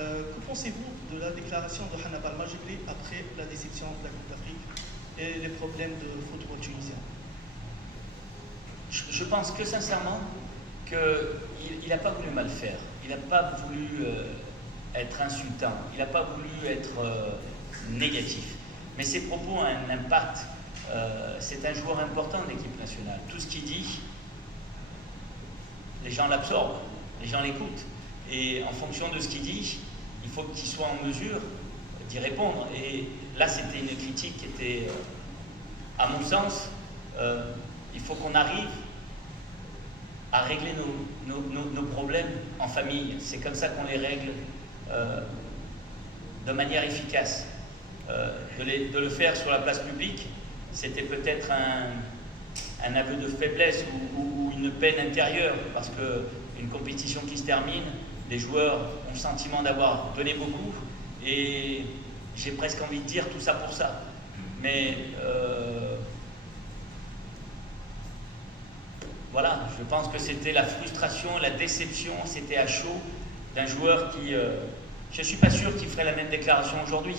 Que pensez-vous de la déclaration de Hannibal Majibli après la déception de la Coupe d'Afrique et les problèmes de football tunisien? Je pense que sincèrement qu'il n'a pas voulu mal faire. Il n'a pas voulu être insultant. Il n'a pas voulu être négatif. Mais ses propos ont un impact. C'est un joueur important de l'équipe nationale. Tout ce qu'il dit, les gens l'absorbent, les gens l'écoutent. Et en fonction de ce qu'il dit, il faut qu'il soit en mesure d'y répondre. Et là, c'était une critique qui était, à mon sens, il faut qu'on arrive à régler nos problèmes en famille. C'est comme ça qu'on les règle de manière efficace. De le faire sur la place publique, c'était peut-être un aveu de faiblesse ou une peine intérieure, parce qu'une compétition qui se termine, les joueurs ont le sentiment d'avoir donné beaucoup, et j'ai presque envie de dire tout ça pour ça. Mais voilà, je pense que c'était la frustration, la déception, c'était à chaud d'un joueur qui... je ne suis pas sûr qu'il ferait la même déclaration aujourd'hui.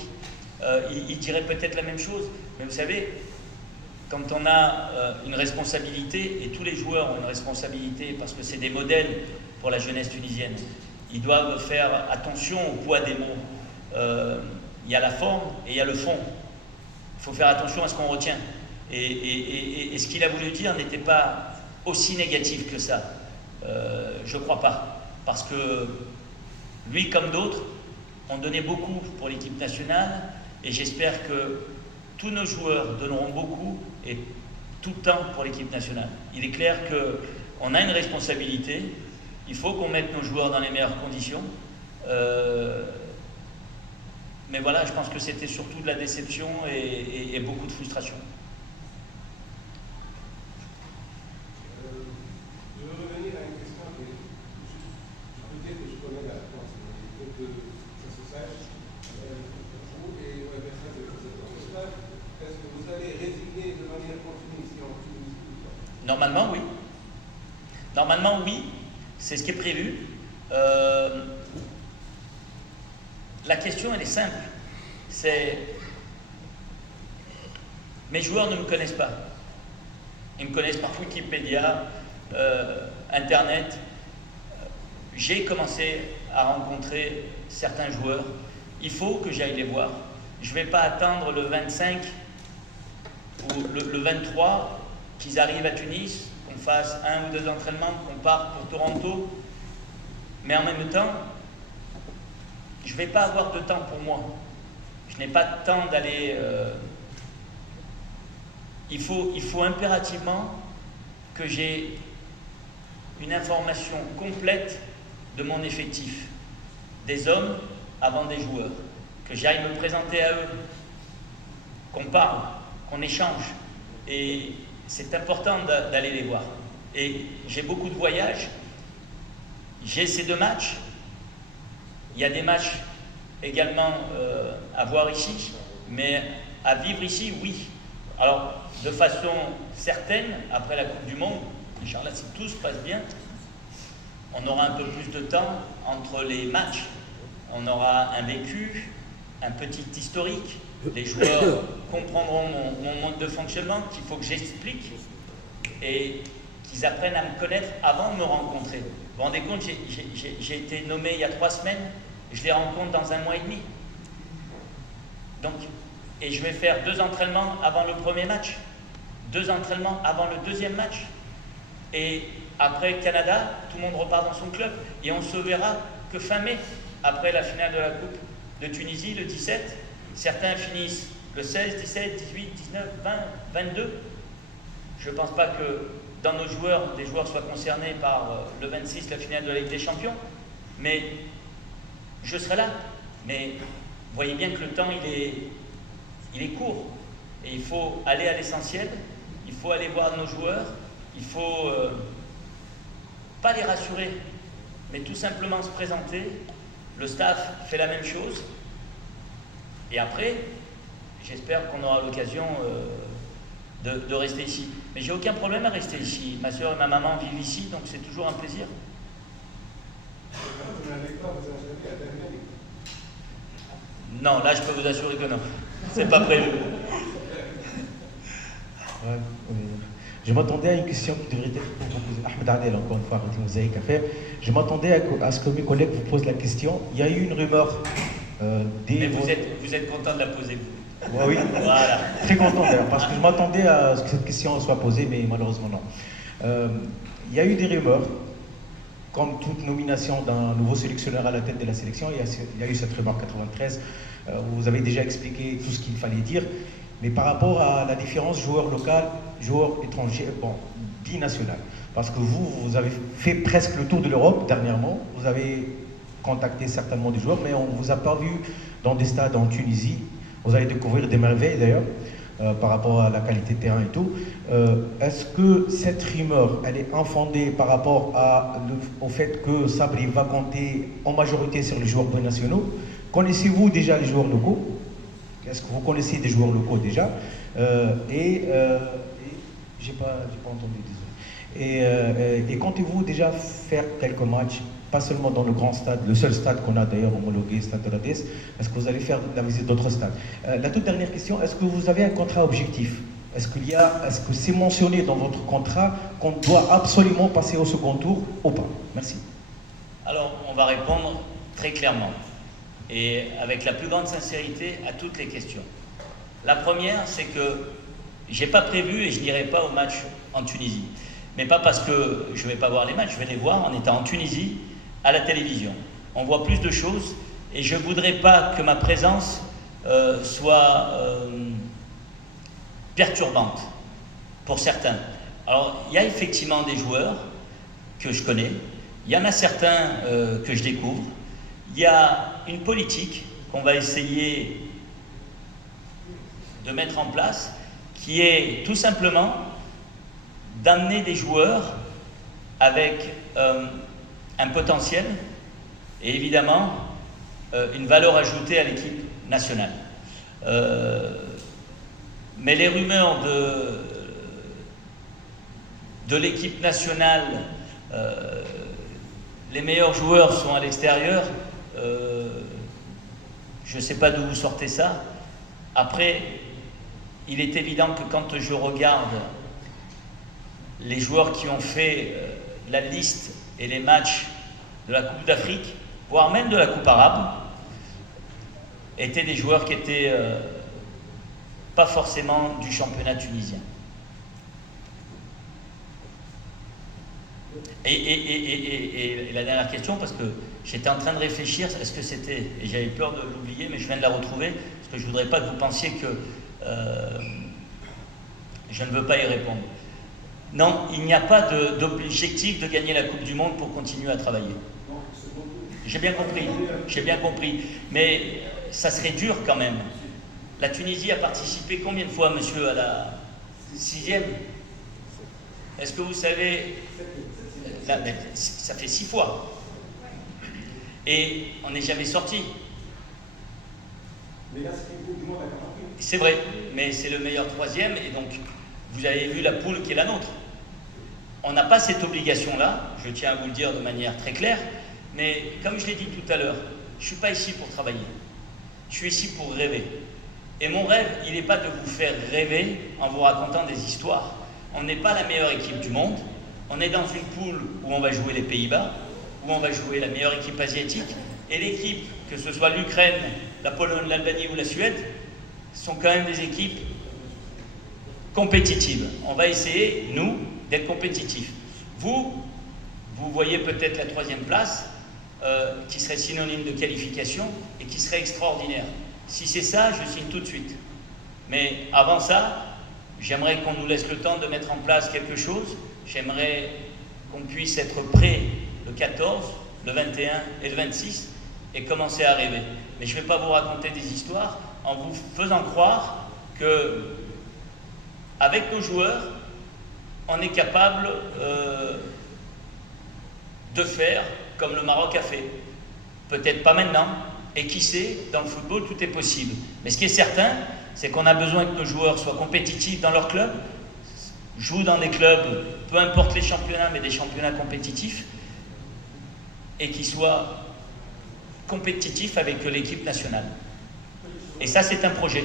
Il dirait peut-être la même chose, mais vous savez, quand on a une responsabilité, et tous les joueurs ont une responsabilité parce que c'est des modèles pour la jeunesse tunisienne, ils doivent faire attention au poids des mots. Il y a la forme et il y a le fond. Il faut faire attention à ce qu'on retient. Et ce qu'il a voulu dire n'était pas aussi négatif que ça. Je ne crois pas. Parce que lui, comme d'autres, ont donné beaucoup pour l'équipe nationale, et j'espère que tous nos joueurs donneront beaucoup et tout le temps pour l'équipe nationale. Il est clair qu'on a une responsabilité, il faut qu'on mette nos joueurs dans les meilleures conditions. Mais voilà, je pense que c'était surtout de la déception et beaucoup de frustration. Je veux revenir à une question que peut-être que je connais la réponse, mais il faut que ça se sache. Vous et OMS, est-ce que vous allez résigner de manière continue ici en Tunisie? Normalement, oui. Normalement, oui. C'est ce qui est prévu. La question, elle est simple. C'est... Mes joueurs ne me connaissent pas. Ils me connaissent par Wikipédia, Internet. J'ai commencé à rencontrer certains joueurs. Il faut que j'aille les voir. Je ne vais pas attendre le 25 ou le 23 qu'ils arrivent à Tunis, qu'on fasse 1 ou 2 entraînements, qu'on parte pour Toronto. Mais en même temps, je ne vais pas avoir de temps pour moi. Je n'ai pas de temps d'aller... Il faut impérativement que j'ai une information complète de mon effectif, des hommes avant des joueurs, que j'aille me présenter à eux, qu'on parle, qu'on échange. Et c'est important d'aller les voir. Et j'ai beaucoup de voyages. J'ai ces 2 matchs. Il y a des matchs également à voir ici, mais à vivre ici, oui. Alors, de façon certaine, après la Coupe du Monde, Inch'Allah, si tout se passe bien, on aura un peu plus de temps entre les matchs. On aura un vécu, un petit historique. Les joueurs comprendront mon mode de fonctionnement, qu'il faut que j'explique, et qu'ils apprennent à me connaître avant de me rencontrer. Vous vous rendez compte, j'ai été nommé il y a 3 semaines, je les rencontre dans 1 mois et demi. Donc, et je vais faire 2 entraînements avant le premier match, 2 entraînements avant le 2e match. Et après Canada, tout le monde repart dans son club. Et on se verra que fin mai, après la finale de la Coupe de Tunisie, le 17. Certains finissent le 16, 17, 18, 19, 20, 22. Je ne pense pas que dans nos joueurs, des joueurs soient concernés par le 26, la finale de la Ligue des Champions. Mais je serai là. Mais vous voyez bien que le temps, il est court. Et il faut aller à l'essentiel. Il faut aller voir nos joueurs. Il faut pas les rassurer, mais tout simplement se présenter. Le staff fait la même chose. Et après, j'espère qu'on aura l'occasion de rester ici. Mais j'ai aucun problème à rester ici. Ma soeur et ma maman vivent ici, donc c'est toujours un plaisir. Non, là je peux vous assurer que non. C'est pas prévu. Ouais, oui. Je m'attendais à une question qui devrait être pour vous poser. Ahmed Adel, encore une fois, vous avez qu'à faire. Je m'attendais à ce que mes collègues vous posent la question. Il y a eu une rumeur Mais vous êtes content de la poser, vous. Ouais, oui, voilà. Très content d'ailleurs, parce que je m'attendais à ce que cette question soit posée, mais malheureusement non. Il y a eu des rumeurs, comme toute nomination d'un nouveau sélectionneur à la tête de la sélection, il y a eu cette rumeur 93, vous avez déjà expliqué tout ce qu'il fallait dire, mais par rapport à la différence joueur local, joueur étranger, bon, binational, parce que vous avez fait presque le tour de l'Europe dernièrement, vous avez contacté certainement des joueurs, mais on ne vous a pas vu dans des stades en Tunisie. Vous allez découvrir des merveilles d'ailleurs par rapport à la qualité de terrain et tout. Est-ce que cette rumeur, elle est infondée par rapport au fait que Sabri va compter en majorité sur les joueurs binationaux? Connaissez-vous déjà les joueurs locaux? Est-ce que vous connaissez des joueurs locaux déjà? J'ai pas entendu, désolé. Et comptez-vous déjà faire quelques matchs, pas seulement dans le grand stade, le seul stade qu'on a d'ailleurs homologué, Stade de la Dès, est-ce que vous allez faire la visite d'autres stades? La toute dernière question, est-ce que vous avez un contrat objectif? Est-ce que c'est mentionné dans votre contrat qu'on doit absolument passer au second tour ou pas? Merci. Alors, on va répondre très clairement et avec la plus grande sincérité à toutes les questions. La première, c'est que j'ai pas prévu et je n'irai pas au match en Tunisie. Mais pas parce que je ne vais pas voir les matchs, je vais les voir en étant en Tunisie, à la télévision. On voit plus de choses et je ne voudrais pas que ma présence soit perturbante pour certains. Alors, il y a effectivement des joueurs que je connais, il y en a certains que je découvre, il y a une politique qu'on va essayer de mettre en place qui est tout simplement d'amener des joueurs avec un potentiel et évidemment une valeur ajoutée à l'équipe nationale. Mais les rumeurs de l'équipe nationale, les meilleurs joueurs sont à l'extérieur, je ne sais pas d'où vous sortez ça. Après, il est évident que quand je regarde les joueurs qui ont fait la liste et les matchs de la Coupe d'Afrique, voire même de la Coupe arabe, étaient des joueurs qui étaient pas forcément du championnat tunisien. Et la dernière question, parce que j'étais en train de réfléchir, est-ce que c'était, et j'avais peur de l'oublier, mais je viens de la retrouver, parce que je ne voudrais pas que vous pensiez que je ne veux pas y répondre. Non, il n'y a pas d'objectif de gagner la Coupe du Monde pour continuer à travailler. J'ai bien compris, mais ça serait dur quand même. La Tunisie a participé combien de fois, monsieur, à la 6e? Est-ce que vous savez, ça fait 6 fois. Et on n'est jamais sorti. Mais là, c'est une Coupe du Monde à 48. C'est vrai, mais c'est le meilleur 3e, et donc vous avez vu la poule qui est la nôtre. On n'a pas cette obligation-là, je tiens à vous le dire de manière très claire, mais comme je l'ai dit tout à l'heure, je ne suis pas ici pour travailler. Je suis ici pour rêver. Et mon rêve, il n'est pas de vous faire rêver en vous racontant des histoires. On n'est pas la meilleure équipe du monde. On est dans une poule où on va jouer les Pays-Bas, où on va jouer la meilleure équipe asiatique. Et l'équipe, que ce soit l'Ukraine, la Pologne, l'Albanie ou la Suède, sont quand même des équipes compétitives. On va essayer, nous, d'être compétitifs. Vous voyez peut-être la 3e place, qui serait synonyme de qualification et qui serait extraordinaire. Si c'est ça, je signe tout de suite. Mais avant ça, j'aimerais qu'on nous laisse le temps de mettre en place quelque chose. J'aimerais qu'on puisse être prêt le 14, le 21 et le 26 et commencer à rêver. Mais je ne vais pas vous raconter des histoires en vous faisant croire que, avec nos joueurs, on est capable de faire comme le Maroc a fait. Peut-être pas maintenant, et qui sait, dans le football, tout est possible. Mais ce qui est certain, c'est qu'on a besoin que nos joueurs soient compétitifs dans leur club, jouent dans des clubs, peu importe les championnats, mais des championnats compétitifs, et qui soient compétitifs avec l'équipe nationale. Et ça, c'est un projet.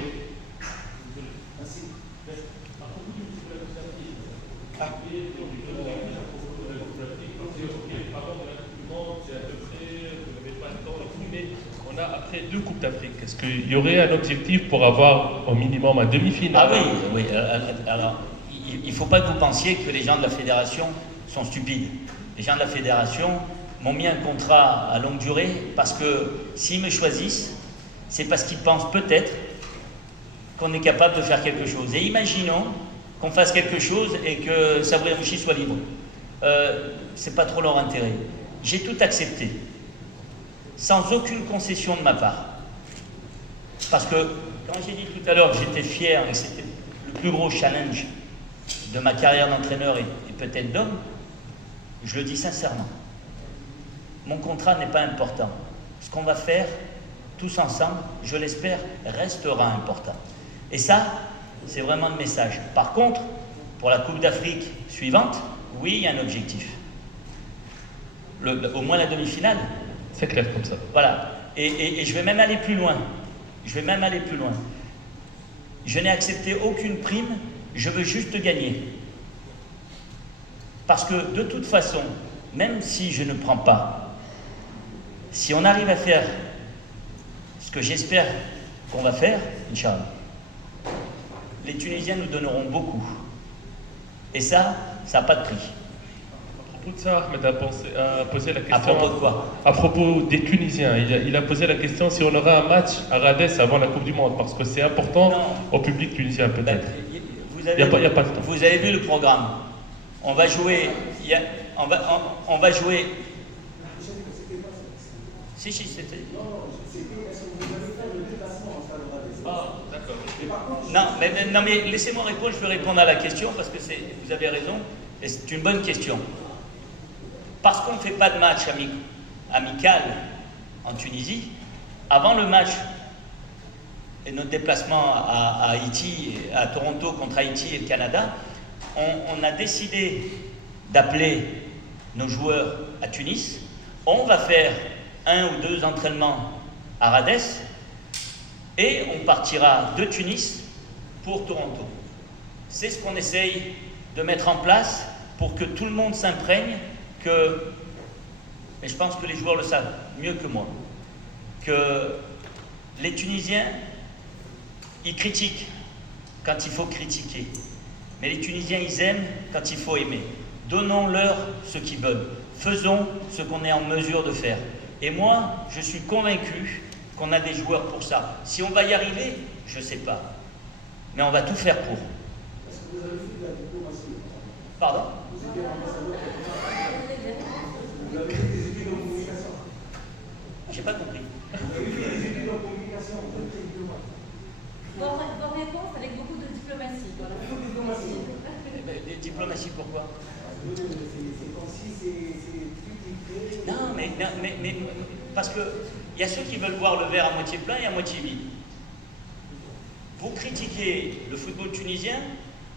On a après 2 Coupes d'Afrique. Est-ce qu'il y aurait un objectif pour avoir au minimum un demi-finale? Ah oui. Alors, il ne faut pas que vous pensiez que les gens de la fédération sont stupides. Les gens de la fédération m'ont mis un contrat à longue durée parce que s'ils me choisissent, c'est parce qu'ils pensent peut-être qu'on est capable de faire quelque chose. Et imaginons qu'on fasse quelque chose et que Sabri Amouchi soit libre. C'est pas trop leur intérêt. J'ai tout accepté, sans aucune concession de ma part. Parce que quand j'ai dit tout à l'heure que j'étais fier et que c'était le plus gros challenge de ma carrière d'entraîneur et peut-être d'homme, je le dis sincèrement. Mon contrat n'est pas important. Ce qu'on va faire tous ensemble, je l'espère, restera important. Et ça, c'est vraiment le message. Par contre, pour la Coupe d'Afrique suivante, oui, il y a un objectif. Au moins la demi-finale. C'est clair comme ça. Voilà. Et je vais même aller plus loin. Je n'ai accepté aucune prime, je veux juste gagner. Parce que de toute façon, même si je ne prends pas, si on arrive à faire ce que j'espère qu'on va faire, Inch'Allah, les Tunisiens nous donneront beaucoup. Et ça n'a pas de prix. À propos de ça, Ahmed a posé la question. À propos de quoi? À propos des Tunisiens. Il a posé la question si on aura un match à Radès avant la Coupe du Monde, parce que c'est important au public tunisien peut-être. Il n'y a pas de temps. Vous avez vu le programme. On va jouer. On va jouer. Si, c'était. Ah, d'accord. Non, mais laissez-moi répondre, je peux répondre à la question parce que vous avez raison, et c'est une bonne question. Parce qu'on ne fait pas de match amical en Tunisie, avant le match et notre déplacement à Haïti, à Toronto contre Haïti et le Canada, on a décidé d'appeler nos joueurs à Tunis. On va faire 1 ou 2 entraînements à Radès et on partira de Tunis pour Toronto. C'est ce qu'on essaye de mettre en place pour que tout le monde s'imprègne que, et je pense que les joueurs le savent mieux que moi, que les Tunisiens, ils critiquent quand il faut critiquer. Mais les Tunisiens, ils aiment quand il faut aimer. Donnons-leur ce qu'ils veulent. Faisons ce qu'on est en mesure de faire. Et moi, je suis convaincu qu'on a des joueurs pour ça. Si on va y arriver, je ne sais pas. Mais on va tout faire pour. Est-ce que vous avez fait de la diplomatie? Pardon? Vous étiez ambassadeur. Vous avez fait des études en communication? J'ai pas compris. Vous avez fait des études en communication, vous êtes diplomate. Vos réponses avec beaucoup de diplomatie. Voilà. Beaucoup de diplomatie. Diplomatie, pourquoi? C'est concis, c'est critique. Non, mais parce que il y a ceux qui veulent voir le verre à moitié plein et à moitié vide. Vous critiquez le football tunisien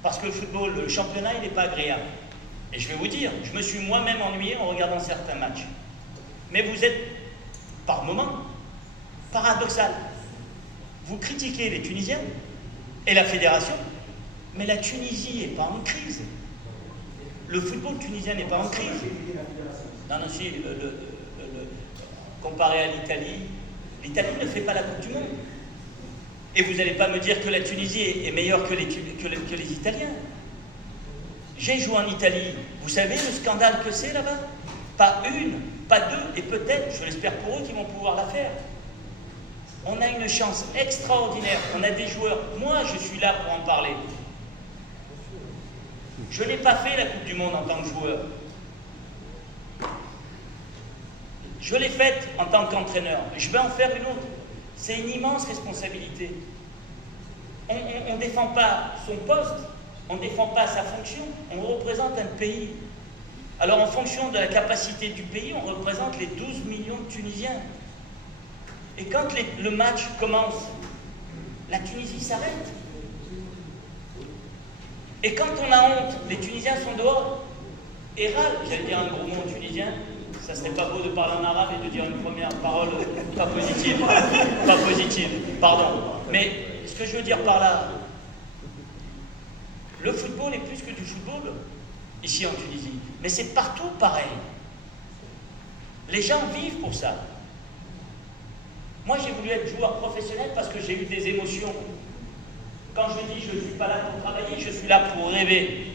parce que le championnat, il n'est pas agréable. Et je vais vous dire, je me suis moi-même ennuyé en regardant certains matchs. Mais vous êtes, par moments, paradoxal. Vous critiquez les Tunisiens et la fédération, mais la Tunisie n'est pas en crise. Le football tunisien n'est pas en crise. Non, si, comparé à l'Italie, l'Italie ne fait pas la Coupe du Monde. Et vous n'allez pas me dire que la Tunisie est meilleure que les Italiens. J'ai joué en Italie. Vous savez le scandale que c'est là-bas? Pas une, pas deux, et peut-être, je l'espère pour eux, qu'ils vont pouvoir la faire. On a une chance extraordinaire. On a des joueurs. Moi, je suis là pour en parler. Je n'ai pas fait la Coupe du Monde en tant que joueur. Je l'ai faite en tant qu'entraîneur. Je vais en faire une autre. C'est une immense responsabilité. On ne défend pas son poste, on ne défend pas sa fonction, on représente un pays. Alors en fonction de la capacité du pays, on représente les 12 millions de Tunisiens. Et quand le match commence, la Tunisie s'arrête. Et quand on a honte, les Tunisiens sont dehors et râlent, j'allais dire un gros mot tunisien, Ça serait pas beau de parler en arabe et de dire une première parole pas positive. Pas positive, pardon. Mais ce que je veux dire par là, le football est plus que du football, ici en Tunisie. Mais c'est partout pareil. Les gens vivent pour ça. Moi, j'ai voulu être joueur professionnel parce que j'ai eu des émotions. Quand je dis je ne suis pas là pour travailler, je suis là pour rêver.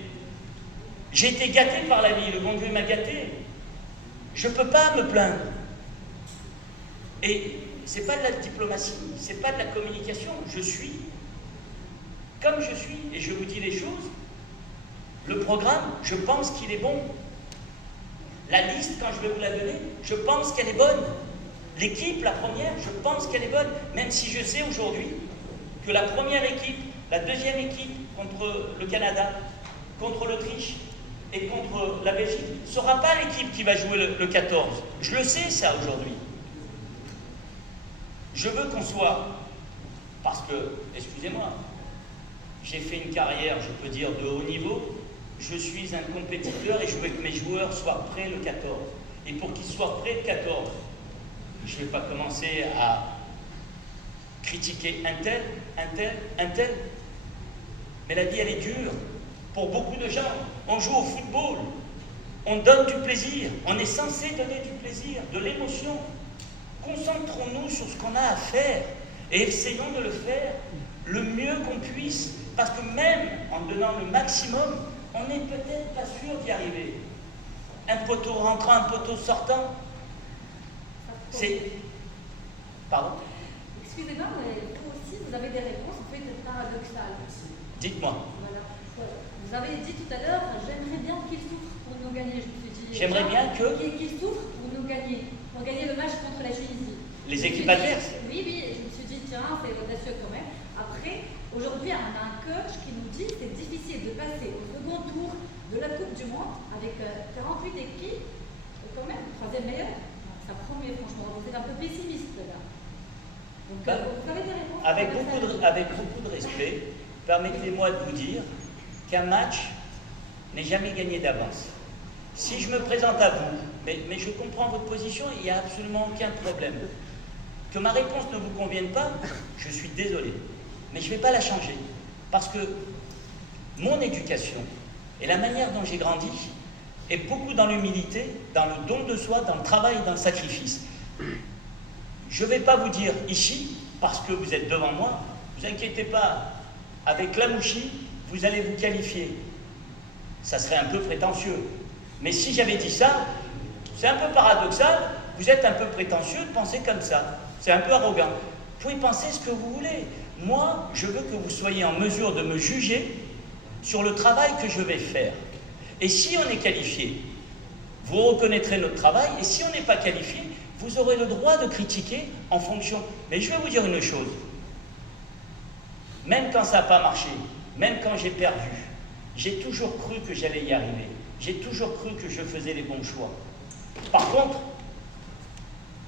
J'ai été gâté par la vie, le bon Dieu m'a gâté. Je ne peux pas me plaindre. Et ce n'est pas de la diplomatie, ce n'est pas de la communication. Je suis comme je suis et je vous dis les choses. Le programme, je pense qu'il est bon. La liste, quand je vais vous la donner, je pense qu'elle est bonne. L'équipe, la première, je pense qu'elle est bonne. Même si je sais aujourd'hui que la première équipe, la deuxième équipe contre le Canada, contre l'Autriche et contre la Belgique, ne sera pas l'équipe qui va jouer le 14. Je le sais ça aujourd'hui. Je veux qu'on soit, parce que, excusez-moi, j'ai fait une carrière, je peux dire, de haut niveau, je suis un compétiteur et je veux que mes joueurs soient prêts le 14. Et pour qu'ils soient prêts le 14, je ne vais pas commencer à critiquer un tel. Mais la vie, elle est dure. Pour beaucoup de gens, on joue au football, on donne du plaisir, on est censé donner du plaisir, de l'émotion. Concentrons-nous sur ce qu'on a à faire et essayons de le faire le mieux qu'on puisse. Parce que même en donnant le maximum, on n'est peut-être pas sûr d'y arriver. Un poteau rentrant, un poteau sortant, c'est... Pardon? Excusez-moi, mais vous aussi, vous avez des réponses en fait paradoxales. Dites-moi. Voilà. Vous avez dit tout à l'heure, j'aimerais bien qu'il souffre pour nous gagner. Je me suis dit, j'aimerais bien qu'il souffre pour nous gagner, pour gagner le match contre la Tunisie. Les équipes adverses. Oui, je me suis dit, tiens, c'est audacieux quand même. Après, aujourd'hui, on a un coach qui nous dit que c'est difficile de passer au second tour de la Coupe du Monde avec 48 équipes, et quand même, troisième meilleur. Ça promet, franchement, vous êtes un peu pessimiste là. Donc, vous avez des réponses avec beaucoup de respect, permettez-moi de vous dire qu'un match n'est jamais gagné d'avance. Si je me présente à vous, mais je comprends votre position, il n'y a absolument aucun problème. Que ma réponse ne vous convienne pas, je suis désolé. Mais je ne vais pas la changer. Parce que mon éducation et la manière dont j'ai grandi est beaucoup dans l'humilité, dans le don de soi, dans le travail et dans le sacrifice. Je ne vais pas vous dire ici, parce que vous êtes devant moi, ne vous inquiétez pas, avec Lamouchi, vous allez vous qualifier. Ça serait un peu prétentieux. Mais si j'avais dit ça, c'est un peu paradoxal, vous êtes un peu prétentieux de penser comme ça. C'est un peu arrogant. Vous pouvez penser ce que vous voulez. Moi, je veux que vous soyez en mesure de me juger sur le travail que je vais faire. Et si on est qualifié, vous reconnaîtrez notre travail, et si on n'est pas qualifié, vous aurez le droit de critiquer en fonction. Mais je vais vous dire une chose. Même quand ça n'a pas marché, même quand j'ai perdu, j'ai toujours cru que j'allais y arriver. J'ai toujours cru que je faisais les bons choix. Par contre,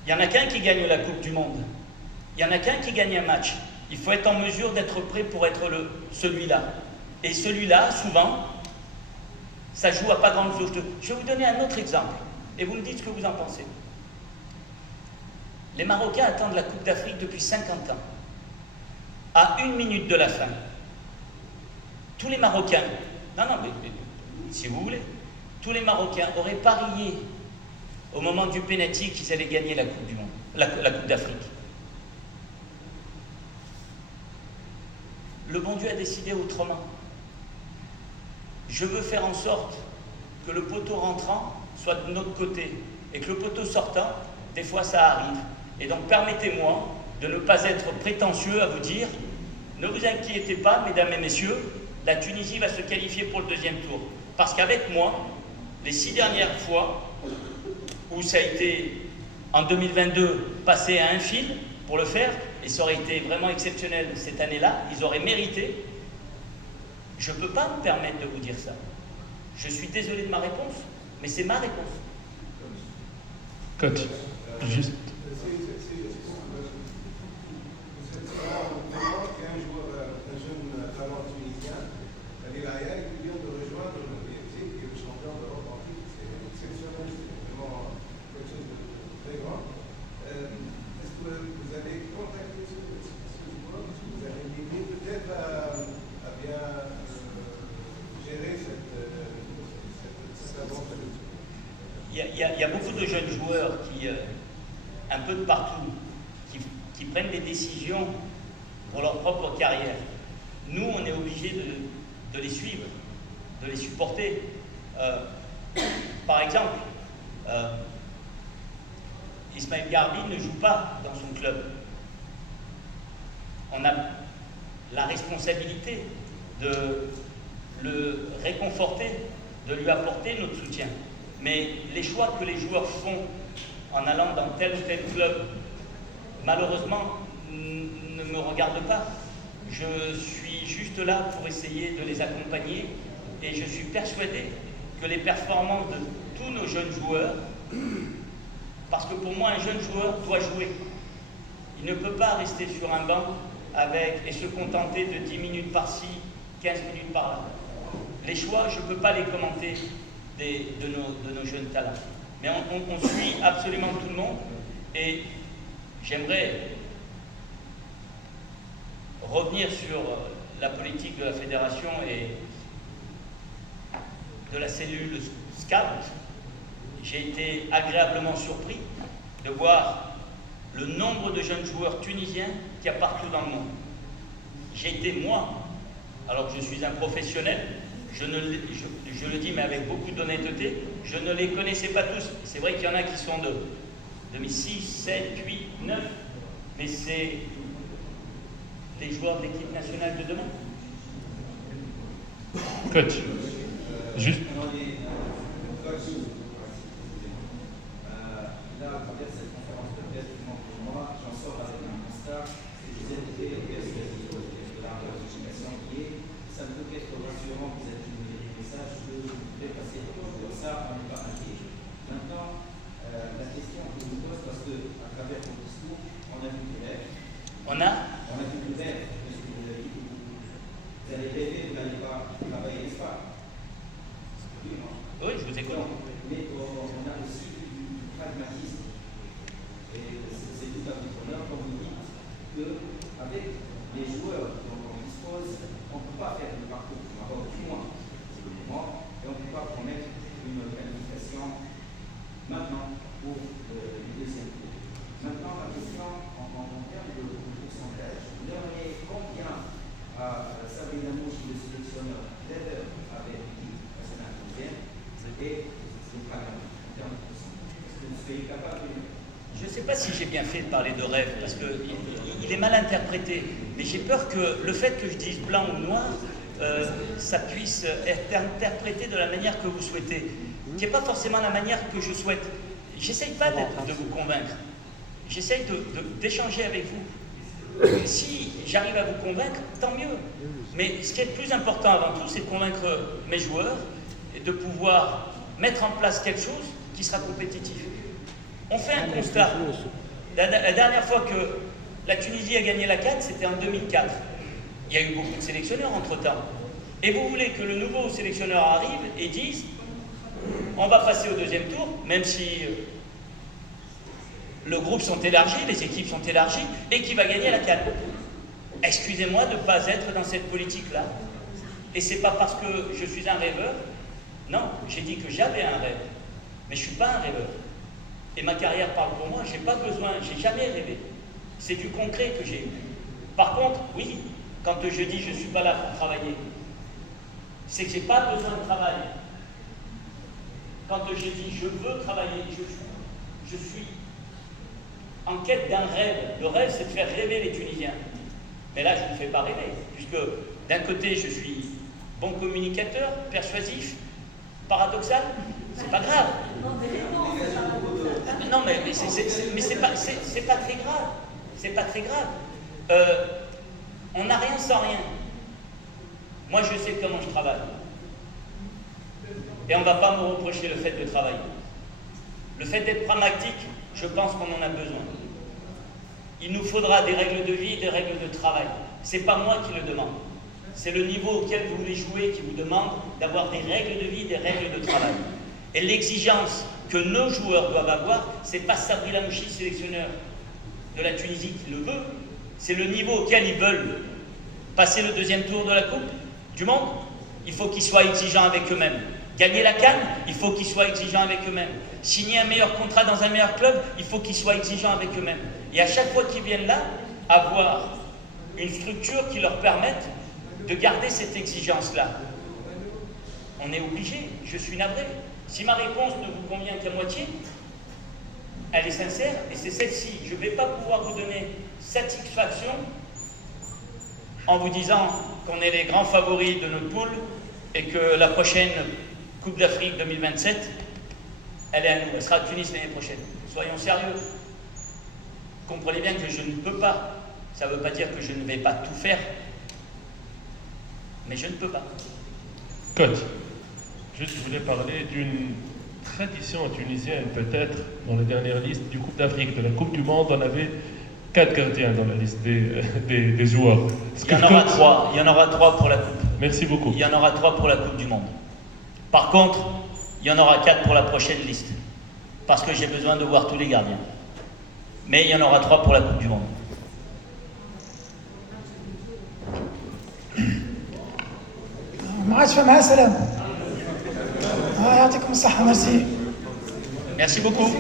il n'y en a qu'un qui gagne la Coupe du Monde. Il n'y en a qu'un qui gagne un match. Il faut être en mesure d'être prêt pour être celui-là. Et celui-là, souvent, ça joue à pas grand-chose. Je vais vous donner un autre exemple. Et vous me dites ce que vous en pensez. Les Marocains attendent la Coupe d'Afrique depuis 50 ans. À 1 minute de la fin. Tous les Marocains, mais si vous voulez, tous les Marocains auraient parié au moment du pénalty qu'ils allaient gagner la Coupe du Monde, la Coupe d'Afrique. Le bon Dieu a décidé autrement. Je veux faire en sorte que le poteau rentrant soit de notre côté et que le poteau sortant, des fois ça arrive. Et donc permettez-moi de ne pas être prétentieux à vous dire, ne vous inquiétez pas, mesdames et messieurs, la Tunisie va se qualifier pour le deuxième tour. Parce qu'avec moi, les 6 dernières fois, où ça a été en 2022 passé à un fil pour le faire, et ça aurait été vraiment exceptionnel cette année-là, ils auraient mérité. Je ne peux pas me permettre de vous dire ça. Je suis désolé de ma réponse, mais c'est ma réponse. Coach, juste. y a beaucoup de jeunes joueurs qui, un peu de partout, qui prennent des décisions pour leur propre carrière. Nous, on est obligés de les suivre, de les supporter. Par exemple, Ismaël Garbi ne joue pas dans son club. On a la responsabilité de le réconforter, de lui apporter notre soutien. Mais les choix que les joueurs font en allant dans tel ou tel club, malheureusement, ne me regardent pas. Je suis juste là pour essayer de les accompagner et je suis persuadé que les performances de tous nos jeunes joueurs, parce que pour moi, un jeune joueur doit jouer. Il ne peut pas rester sur un banc et se contenter de 10 minutes par-ci, 15 minutes par-là. Les choix, je ne peux pas les commenter de nos jeunes talents. Mais on suit absolument tout le monde et j'aimerais revenir sur la politique de la fédération et de la cellule scout. J'ai été agréablement surpris de voir le nombre de jeunes joueurs tunisiens qu'il y a partout dans le monde. J'ai été, moi, alors que je suis un professionnel, je le dis mais avec beaucoup d'honnêteté, je ne les connaissais pas tous. C'est vrai qu'il y en a qui sont de 2006, 7, 8, 9, mais c'est les joueurs de l'équipe nationale de demain. Coach, juste. Là, à travers cette conférence de presse, pour moi, j'en sors avec un constat, c'est que vous êtes des persuadés de la réunification qui est, ça ne peut qu'être rassurant, vous êtes des messages que vous pouvez passer pour ça, on n'est pas inquiet. Maintenant, la question que je vous pose, parce qu'à travers vos discours, on a vu des rêves. On a vu des rêves, parce que vous avez dit que vous allez rêver, vous n'allez pas travailler, n'est-ce pas? Oui, je vous écoute. Mais on a aussi du pragmatisme. Et c'est tout à fait honneur quand vous dites qu'avec les joueurs dont on dispose, on ne peut pas faire le parcours du Maroc du moins, et on ne peut pas promettre une qualification maintenant pour le deuxième tour. Maintenant, la question en termes de pourcentage, vous donneriez combien à Sabrina Mouche, le sélectionneur, leader avec l'équipe nationale tunisienne, et c'est pragmatique en termes de pourcentage? Est-ce que vous soyez capable de... Je ne sais pas si j'ai bien fait de parler de rêve, parce qu'il est mal interprété. Mais j'ai peur que le fait que je dise blanc ou noir, ça puisse être interprété de la manière que vous souhaitez, qui n'est pas forcément la manière que je souhaite. J'essaye pas de vous convaincre. J'essaye d'échanger avec vous. Si j'arrive à vous convaincre, tant mieux. Mais ce qui est le plus important avant tout, c'est de convaincre mes joueurs et de pouvoir mettre en place quelque chose qui sera compétitif. On fait un constat. La dernière fois que la Tunisie a gagné la CAN, c'était en 2004. Il y a eu beaucoup de sélectionneurs entre-temps. Et vous voulez que le nouveau sélectionneur arrive et dise on va passer au deuxième tour, même si le groupe sont élargis, les équipes sont élargies, et qui va gagner la CAN. Excusez-moi de ne pas être dans cette politique-là. Et c'est pas parce que je suis un rêveur. Non, j'ai dit que j'avais un rêve. Mais je ne suis pas un rêveur. Et ma carrière parle pour moi, j'ai pas besoin, j'ai jamais rêvé. C'est du concret que j'ai eu. Par contre, oui, quand je dis je ne suis pas là pour travailler, c'est que j'ai pas besoin de travail. Quand j'ai dit je veux travailler, je suis en quête d'un rêve. Le rêve, c'est de faire rêver les Tunisiens. Mais là, je ne vous fais pas rêver, puisque d'un côté, je suis bon communicateur, persuasif, paradoxal, c'est pas grave. Non, mais c'est pas très grave. C'est pas très grave. On n'a rien sans rien. Moi, je sais comment je travaille. Et on ne va pas me reprocher le fait de travailler. Le fait d'être pragmatique, je pense qu'on en a besoin. Il nous faudra des règles de vie et des règles de travail. Ce n'est pas moi qui le demande. C'est le niveau auquel vous voulez jouer qui vous demande d'avoir des règles de vie et des règles de travail. Et l'exigence que nos joueurs doivent avoir, ce n'est pas Sabri Lamouchi, sélectionneur de la Tunisie, qui le veut. C'est le niveau auquel ils veulent passer le deuxième tour de la Coupe du Monde. Il faut qu'ils soient exigeants avec eux-mêmes. Gagner la CAN, il faut qu'ils soient exigeants avec eux-mêmes. Signer un meilleur contrat dans un meilleur club, il faut qu'ils soient exigeants avec eux-mêmes. Et à chaque fois qu'ils viennent là, avoir une structure qui leur permette de garder cette exigence-là. On est obligé, je suis navré. Si ma réponse ne vous convient qu'à moitié, elle est sincère et c'est celle-ci. Je ne vais pas pouvoir vous donner satisfaction en vous disant qu'on est les grands favoris de notre poule et que la prochaine Coupe d'Afrique 2027, elle est à nous. Elle sera à Tunis l'année prochaine. Soyons sérieux. Comprenez bien que je ne peux pas. Ça ne veut pas dire que je ne vais pas tout faire, mais je ne peux pas. Coach, juste je voulais parler d'une tradition tunisienne peut-être. Dans la dernière liste du Coupe d'Afrique, de la Coupe du Monde, on avait 4 gardiens dans la liste des joueurs. Il y en aura 3. Il y en aura 3 pour la Coupe. Merci beaucoup. Il y en aura 3 pour la Coupe du Monde. Par contre, il y en aura 4 pour la prochaine liste. Parce que j'ai besoin de voir tous les gardiens. Mais il y en aura 3 pour la Coupe du Monde. مع السلامة. يعطيكم الصحة. ميرسي. Merci beaucoup.